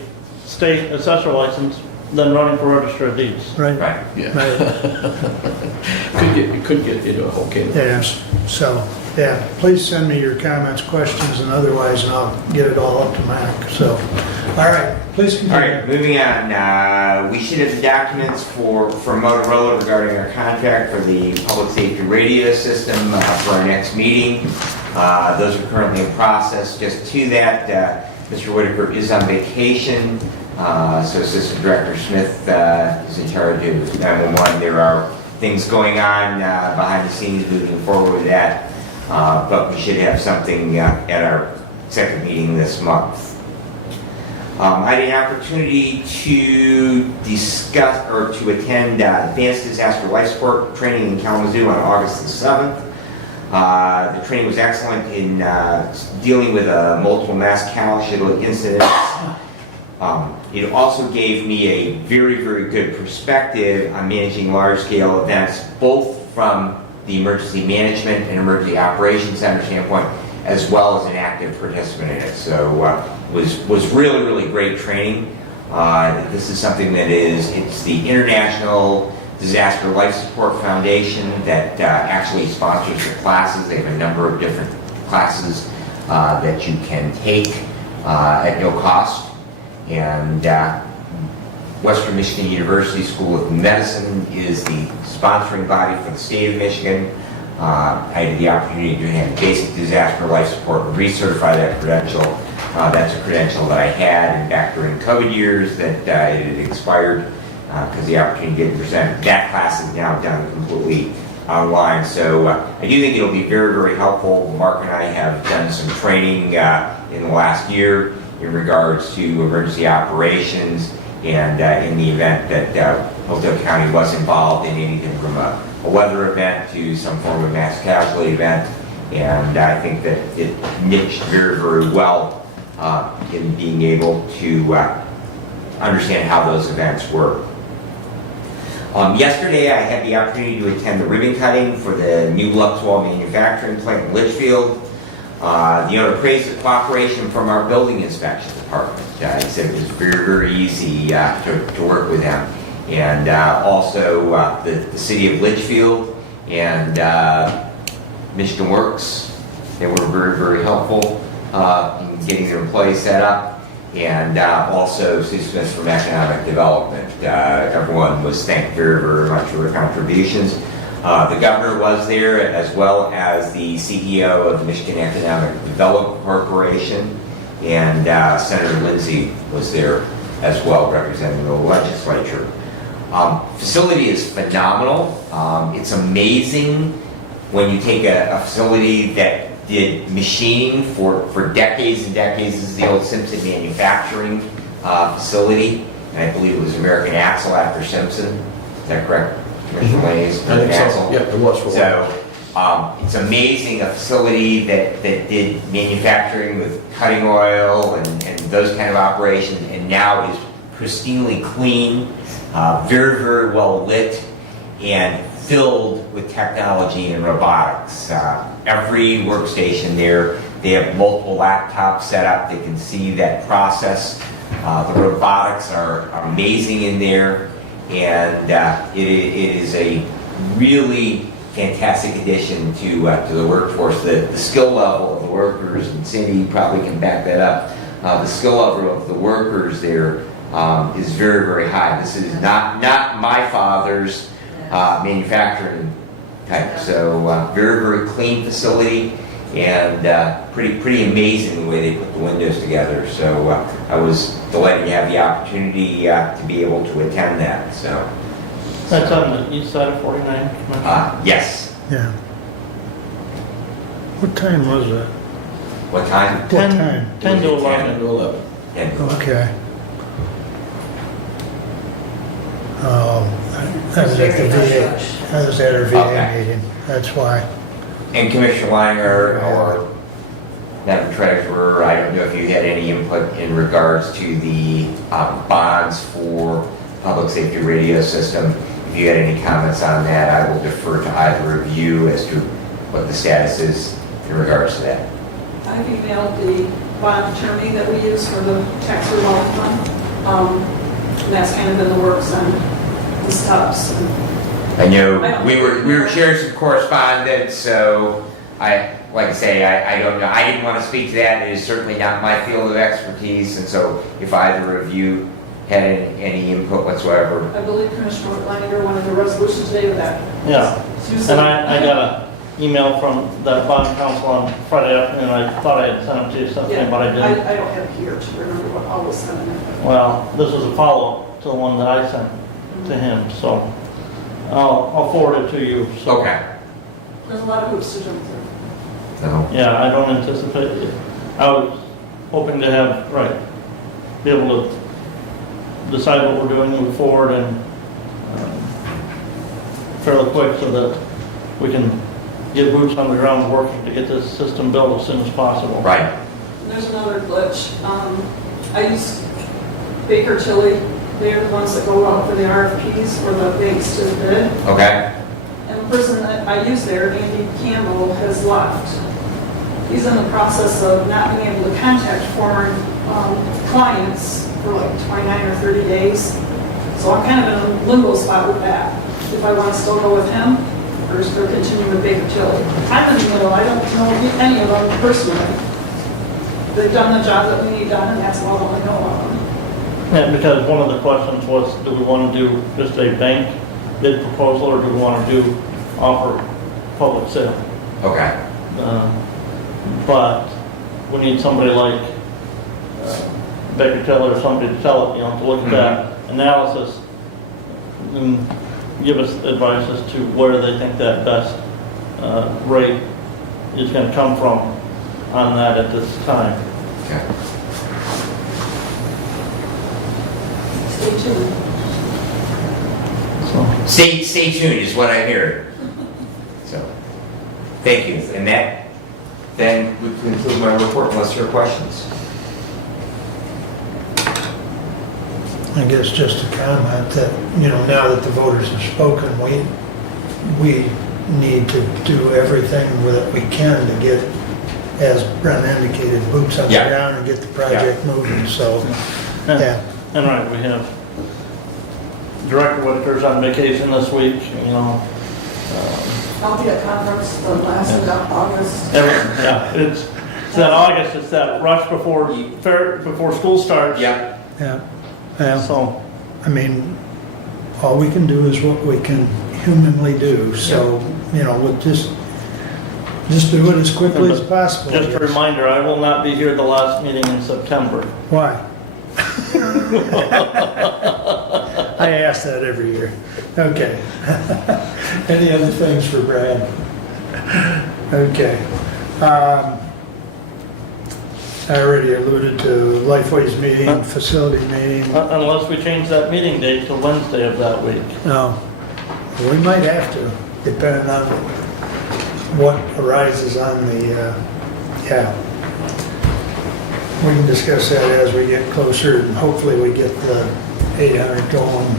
state assessor license, then running for register of deeds. Right. Yeah. Right. Could get into a whole can of worms. So, please send me your comments, questions, and otherwise, and I'll get it all up to Mac. So, all right, please continue. All right, moving on. We should have the documents for Motorola regarding our contract for the public safety radio system for our next meeting. Those are currently in process. Just to that, Mr. Whitaker is on vacation, so Assistant Director Smith is in charge of 911. There are things going on behind the scenes moving forward with that, but we should have something at our second meeting this month. I had an opportunity to discuss or to attend Advanced Disaster Life Support training in Kalamazoo on August the 7th. The training was excellent in dealing with multiple mass casualty incidents. It also gave me a very, very good perspective on managing large-scale events, both from the emergency management and emergency operations center standpoint, as well as an active participant in it. So was really, really great training. This is something that it's the International Disaster Life Support Foundation that actually sponsors the classes. They have a number of different classes that you can take at no cost. And Western Michigan University School of Medicine is the sponsoring body for the state of Michigan. I had the opportunity to have basic disaster life support and recertify that credential. That's a credential that I had, and back during COVID years that it had expired because the opportunity didn't present. That class is now done completely online. So I do think it'll be very, very helpful. Mark and I have done some training in the last year in regards to emergency operations, and in the event that Hillsdale County was involved in anything from a weather event to some form of mass casualty event. And I think that it niched very, very well in being able to understand how those events work. Yesterday I had the opportunity to attend the ribbon cutting for the new Luxwell manufacturing plant in Litchfield. The owner praised the cooperation from our building inspection department. He said it was very, very easy to work with them. And also the city of Litchfield and Michigan Works, they were very, very helpful in getting their employees set up. And also Sue Smith from Economic Development. Everyone was thanked very, very much for their contributions. The governor was there, as well as the CEO of the Michigan Economic Development Corporation, and Senator Lindsay was there as well, representing the legislature. Facility is phenomenal. It's amazing when you take a facility that did machining for decades and decades. This is the old Simpson manufacturing facility, and I believe it was American Axle after Simpson. Is that correct? Commissioner Lanes? I think so. Yeah, it was for a while. So it's amazing, a facility that did manufacturing with cutting oil and those kind of operations, and now is pristinely clean, very, very well lit, and filled with technology and robotics. Every workstation there, they have multiple laptops set up. They can see that process. The robotics are amazing in there. And it is a really fantastic addition to the workforce. The skill level of the workers, and Cindy probably can back that up, the skill level of the workers there is very, very high. This is not my father's manufacturing type. So very, very clean facility, and pretty amazing the way they put the windows together. So I was delighted to have the opportunity to be able to attend that. So That's on the east side of 49? yes. Yeah. What time was that? What time? What time? 10 to 11. 10 to 11. Okay. That was at the VA. That was at our VA Okay. meeting. That's why. And Commissioner Langer or Madam Treasurer, I don't know if you had any input in regards to the bonds for public safety radio system. If you had any comments on that, I will defer to either of you as to what the status is in regards to that. I've emailed the bond attorney that we use for the tax revolving fund. And that's kind of been the works on the stops. I know we were sharing some correspondence, so like I say, I don't know. I didn't want to speak to that. It is certainly not my field of expertise, and so if either of you had any input whatsoever. I believe Commissioner Lander wanted a resolution today with that. Yeah, and I got an email from the bond council on Friday afternoon. I thought I had sent it to you something, but I didn't. I don't have it here to remember what all was sent in. Well, this was a follow-up to the one that I sent to him, so I'll forward it to you. So. Okay. There's a lot of hoops to jump through. No. Yeah, I don't anticipate it. I was hoping to have, be able to decide what we're doing, move forward, and fairly quick so that we can get boots on the ground working to get this system built as soon as possible. Right. There's another glitch. I use Baker Tilly. They're the ones that go out for the RFPs for the bids to bid. Okay. And the person that I use there, Andy Campbell, has left. He's in the process of not being able to contact former clients for like 29 or 30 days. So I'm kind of in a limbo spot with that. If I want to still go with him or still continue with Baker Tilly. I'm in the middle. I don't know any of them personally. They've done the job that we need done, and that's all I know of them. Yeah, because one of the questions was, do we want to do just a bank bid proposal, or do we want to do offer public sale? Okay. But we need somebody like Baker Tilly or somebody to tell it, to look at that analysis and give us advice as to where they think that best rate is going to come from on that at this time. Okay. Stay tuned. So, Stay tuned is what I hear. So, thank you. And that then would conclude my report unless there are questions. I guess just a comment that, now that the voters have spoken, we need to do everything that we can to get, as Brent indicated, boots on the Yeah. ground and get the project moving, so, yeah. and right, we have Director Whitaker's on vacation this week, I'll be at conference the last of August. It's that August, it's that rush before school starts. Yeah. Yeah, yeah. So, I mean, all we can do is what we can humanly do, so, with just do it as quickly as possible. just a reminder, I will not be here the last meeting in September. Why? I ask that every year. Okay. Any other things for Brad? Okay. I already alluded to Lifeways meeting, facility meeting. Unless we change that meeting date to Wednesday of that week. No, we might have to, depending on what arises on the, We can discuss that as we get closer, and hopefully we get the 800 going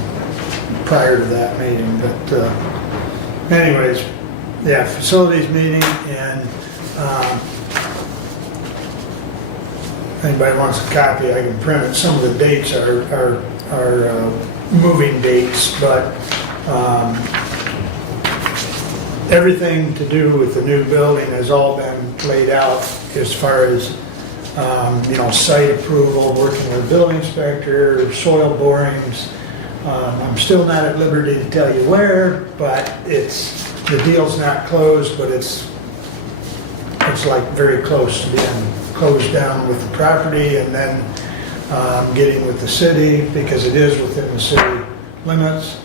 prior to that meeting, but anyways, facilities meeting, and if anybody wants a copy, I can print it. Some of the dates are moving dates, but everything to do with the new building has all been laid out as far as site approval, working with the building inspector, soil borings. I'm still not at liberty to tell you where, but the deal's not closed, but it's like very close to being closed down with the property, and then getting with the city, because it is within the city limits.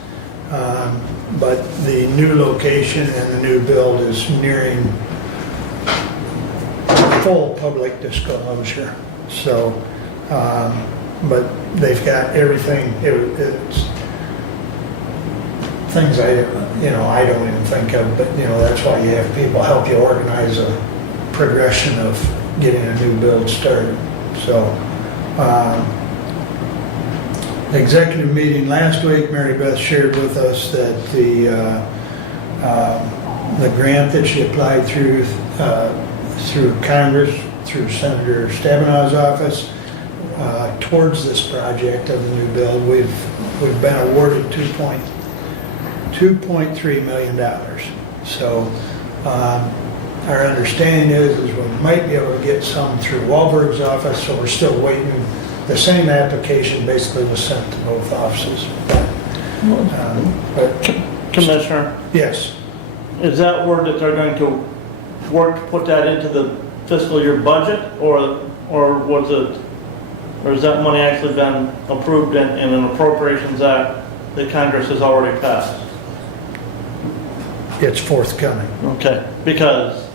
But the new location and the new build is nearing full public disclosure. So, but they've got everything. It's things I don't even think of. But that's why you have people help you organize a progression of getting a new build started. So, executive meeting last week, Mary Beth shared with us that the grant that she applied through Congress, through Senator Stabenow's office, towards this project of the new build, we've been awarded $2.3 million. So our understanding is we might be able to get some through Wahlberg's office, so we're still waiting. The same application basically was sent to both offices. But Commissioner, yes. is that word that they're going to work to put that into the fiscal year budget, or has that money actually been approved in an appropriations act that Congress has already passed? It's forthcoming. Okay, because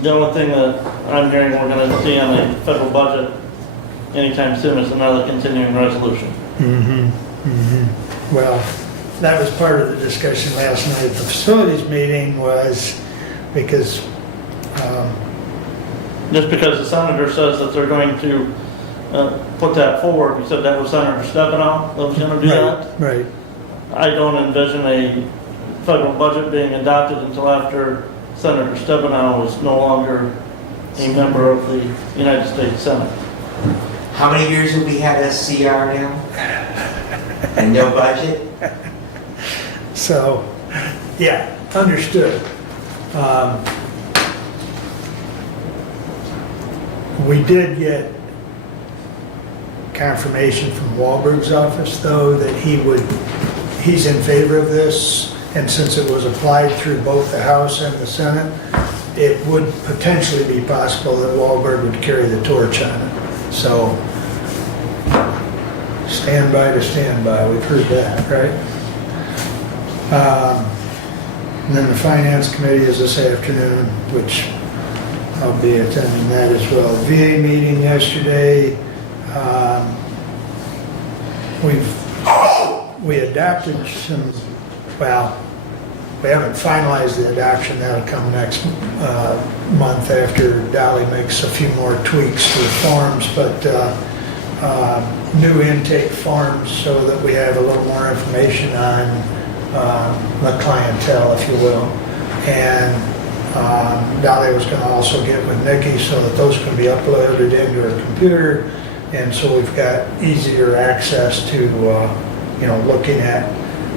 the only thing that I'm hearing we're going to see on the federal budget anytime soon as another continuing resolution. Well, that was part of the discussion last night at the facilities meeting was because, Just because the senator says that they're going to put that forward, you said that was Senator Stepanow that was going to do that? right, I don't envision a federal budget being adopted until after Senator Stepanow is no longer a member of the United States Senate. How many years have we had SCR now? And no budget? so, yeah, understood. We did get confirmation from Wahlberg's office, though, that he's in favor of this, and since it was applied through both the House and the Senate, it would potentially be possible that Wahlberg would carry the torch on it. So, stand by to stand by, we've heard that, right? And then the Finance Committee is this afternoon, which I'll be attending that as well. VA meeting yesterday. We adopted some, well, we haven't finalized the adoption. That'll come next month after Dolly makes a few more tweaks to the forms, but new intake forms so that we have a little more information on the clientele, if you will. And Dolly was going to also get with Nikki so that those can be uploaded into her computer, and so we've got easier access to, looking at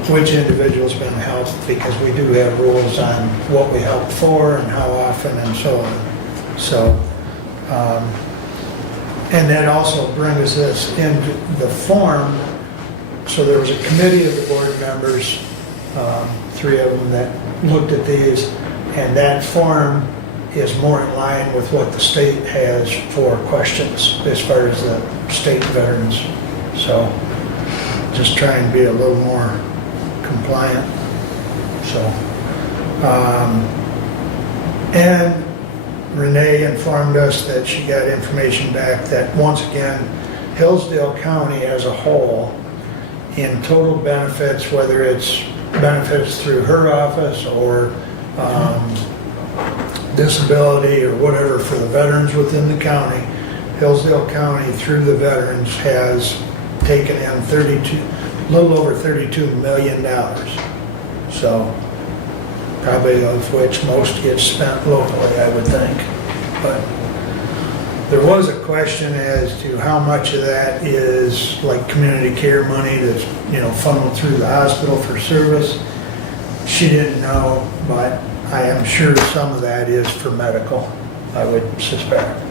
which individual's been helped, because we do have rules on what we help for and how often and so on. So, and that also brings us into the form. So there was a committee of the board members, 3 of them that looked at these, and that form is more in line with what the state has for questions as far as the state veterans. So just try and be a little more compliant. So, and Renee informed us that she got information back that once again, Hillsdale County as a whole, in total benefits, whether it's benefits through her office or disability or whatever for the veterans within the county, Hillsdale County through the veterans has taken in a little over $32 million. So probably of which most gets spent locally, I would think. But there was a question as to how much of that is like community care money that's, funneled through the hospital for service. She didn't know, but I am sure some of that is for medical, I would suspect.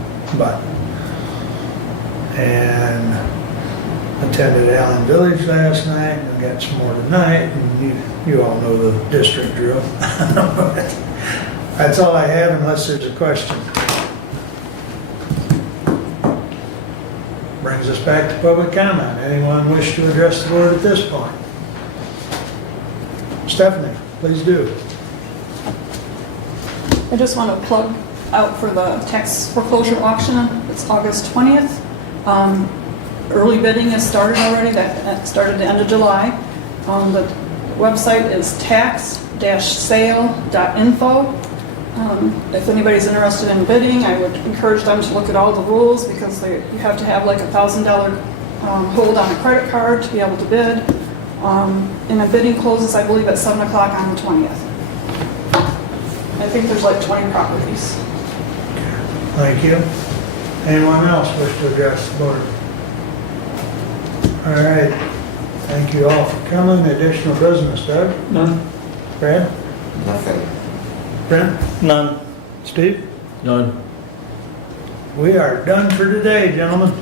And attended Allen Village last night and got some more tonight, and you all know the district drill. That's all I have unless there's a question. Brings us back to public comment. Anyone wish to address the board at this point? Stephanie, please do. I just want to plug out for the tax foreclosure auction. It's August 20th. Early bidding has started already. That started at the end of July. The website is tax-sale.info. If anybody's interested in bidding, I would encourage them to look at all the rules, because you have to have like $1,000 hold on a credit card to be able to bid. And the bidding closes, I believe, at 7 o'clock on the 20th. I think there's like 20 properties. Thank you. Anyone else wish to address the board? All right. Thank you all for coming. Additional business, Doug? None. Brad? Nothing. Brent? None. Steve? None. We are done for today, gentlemen.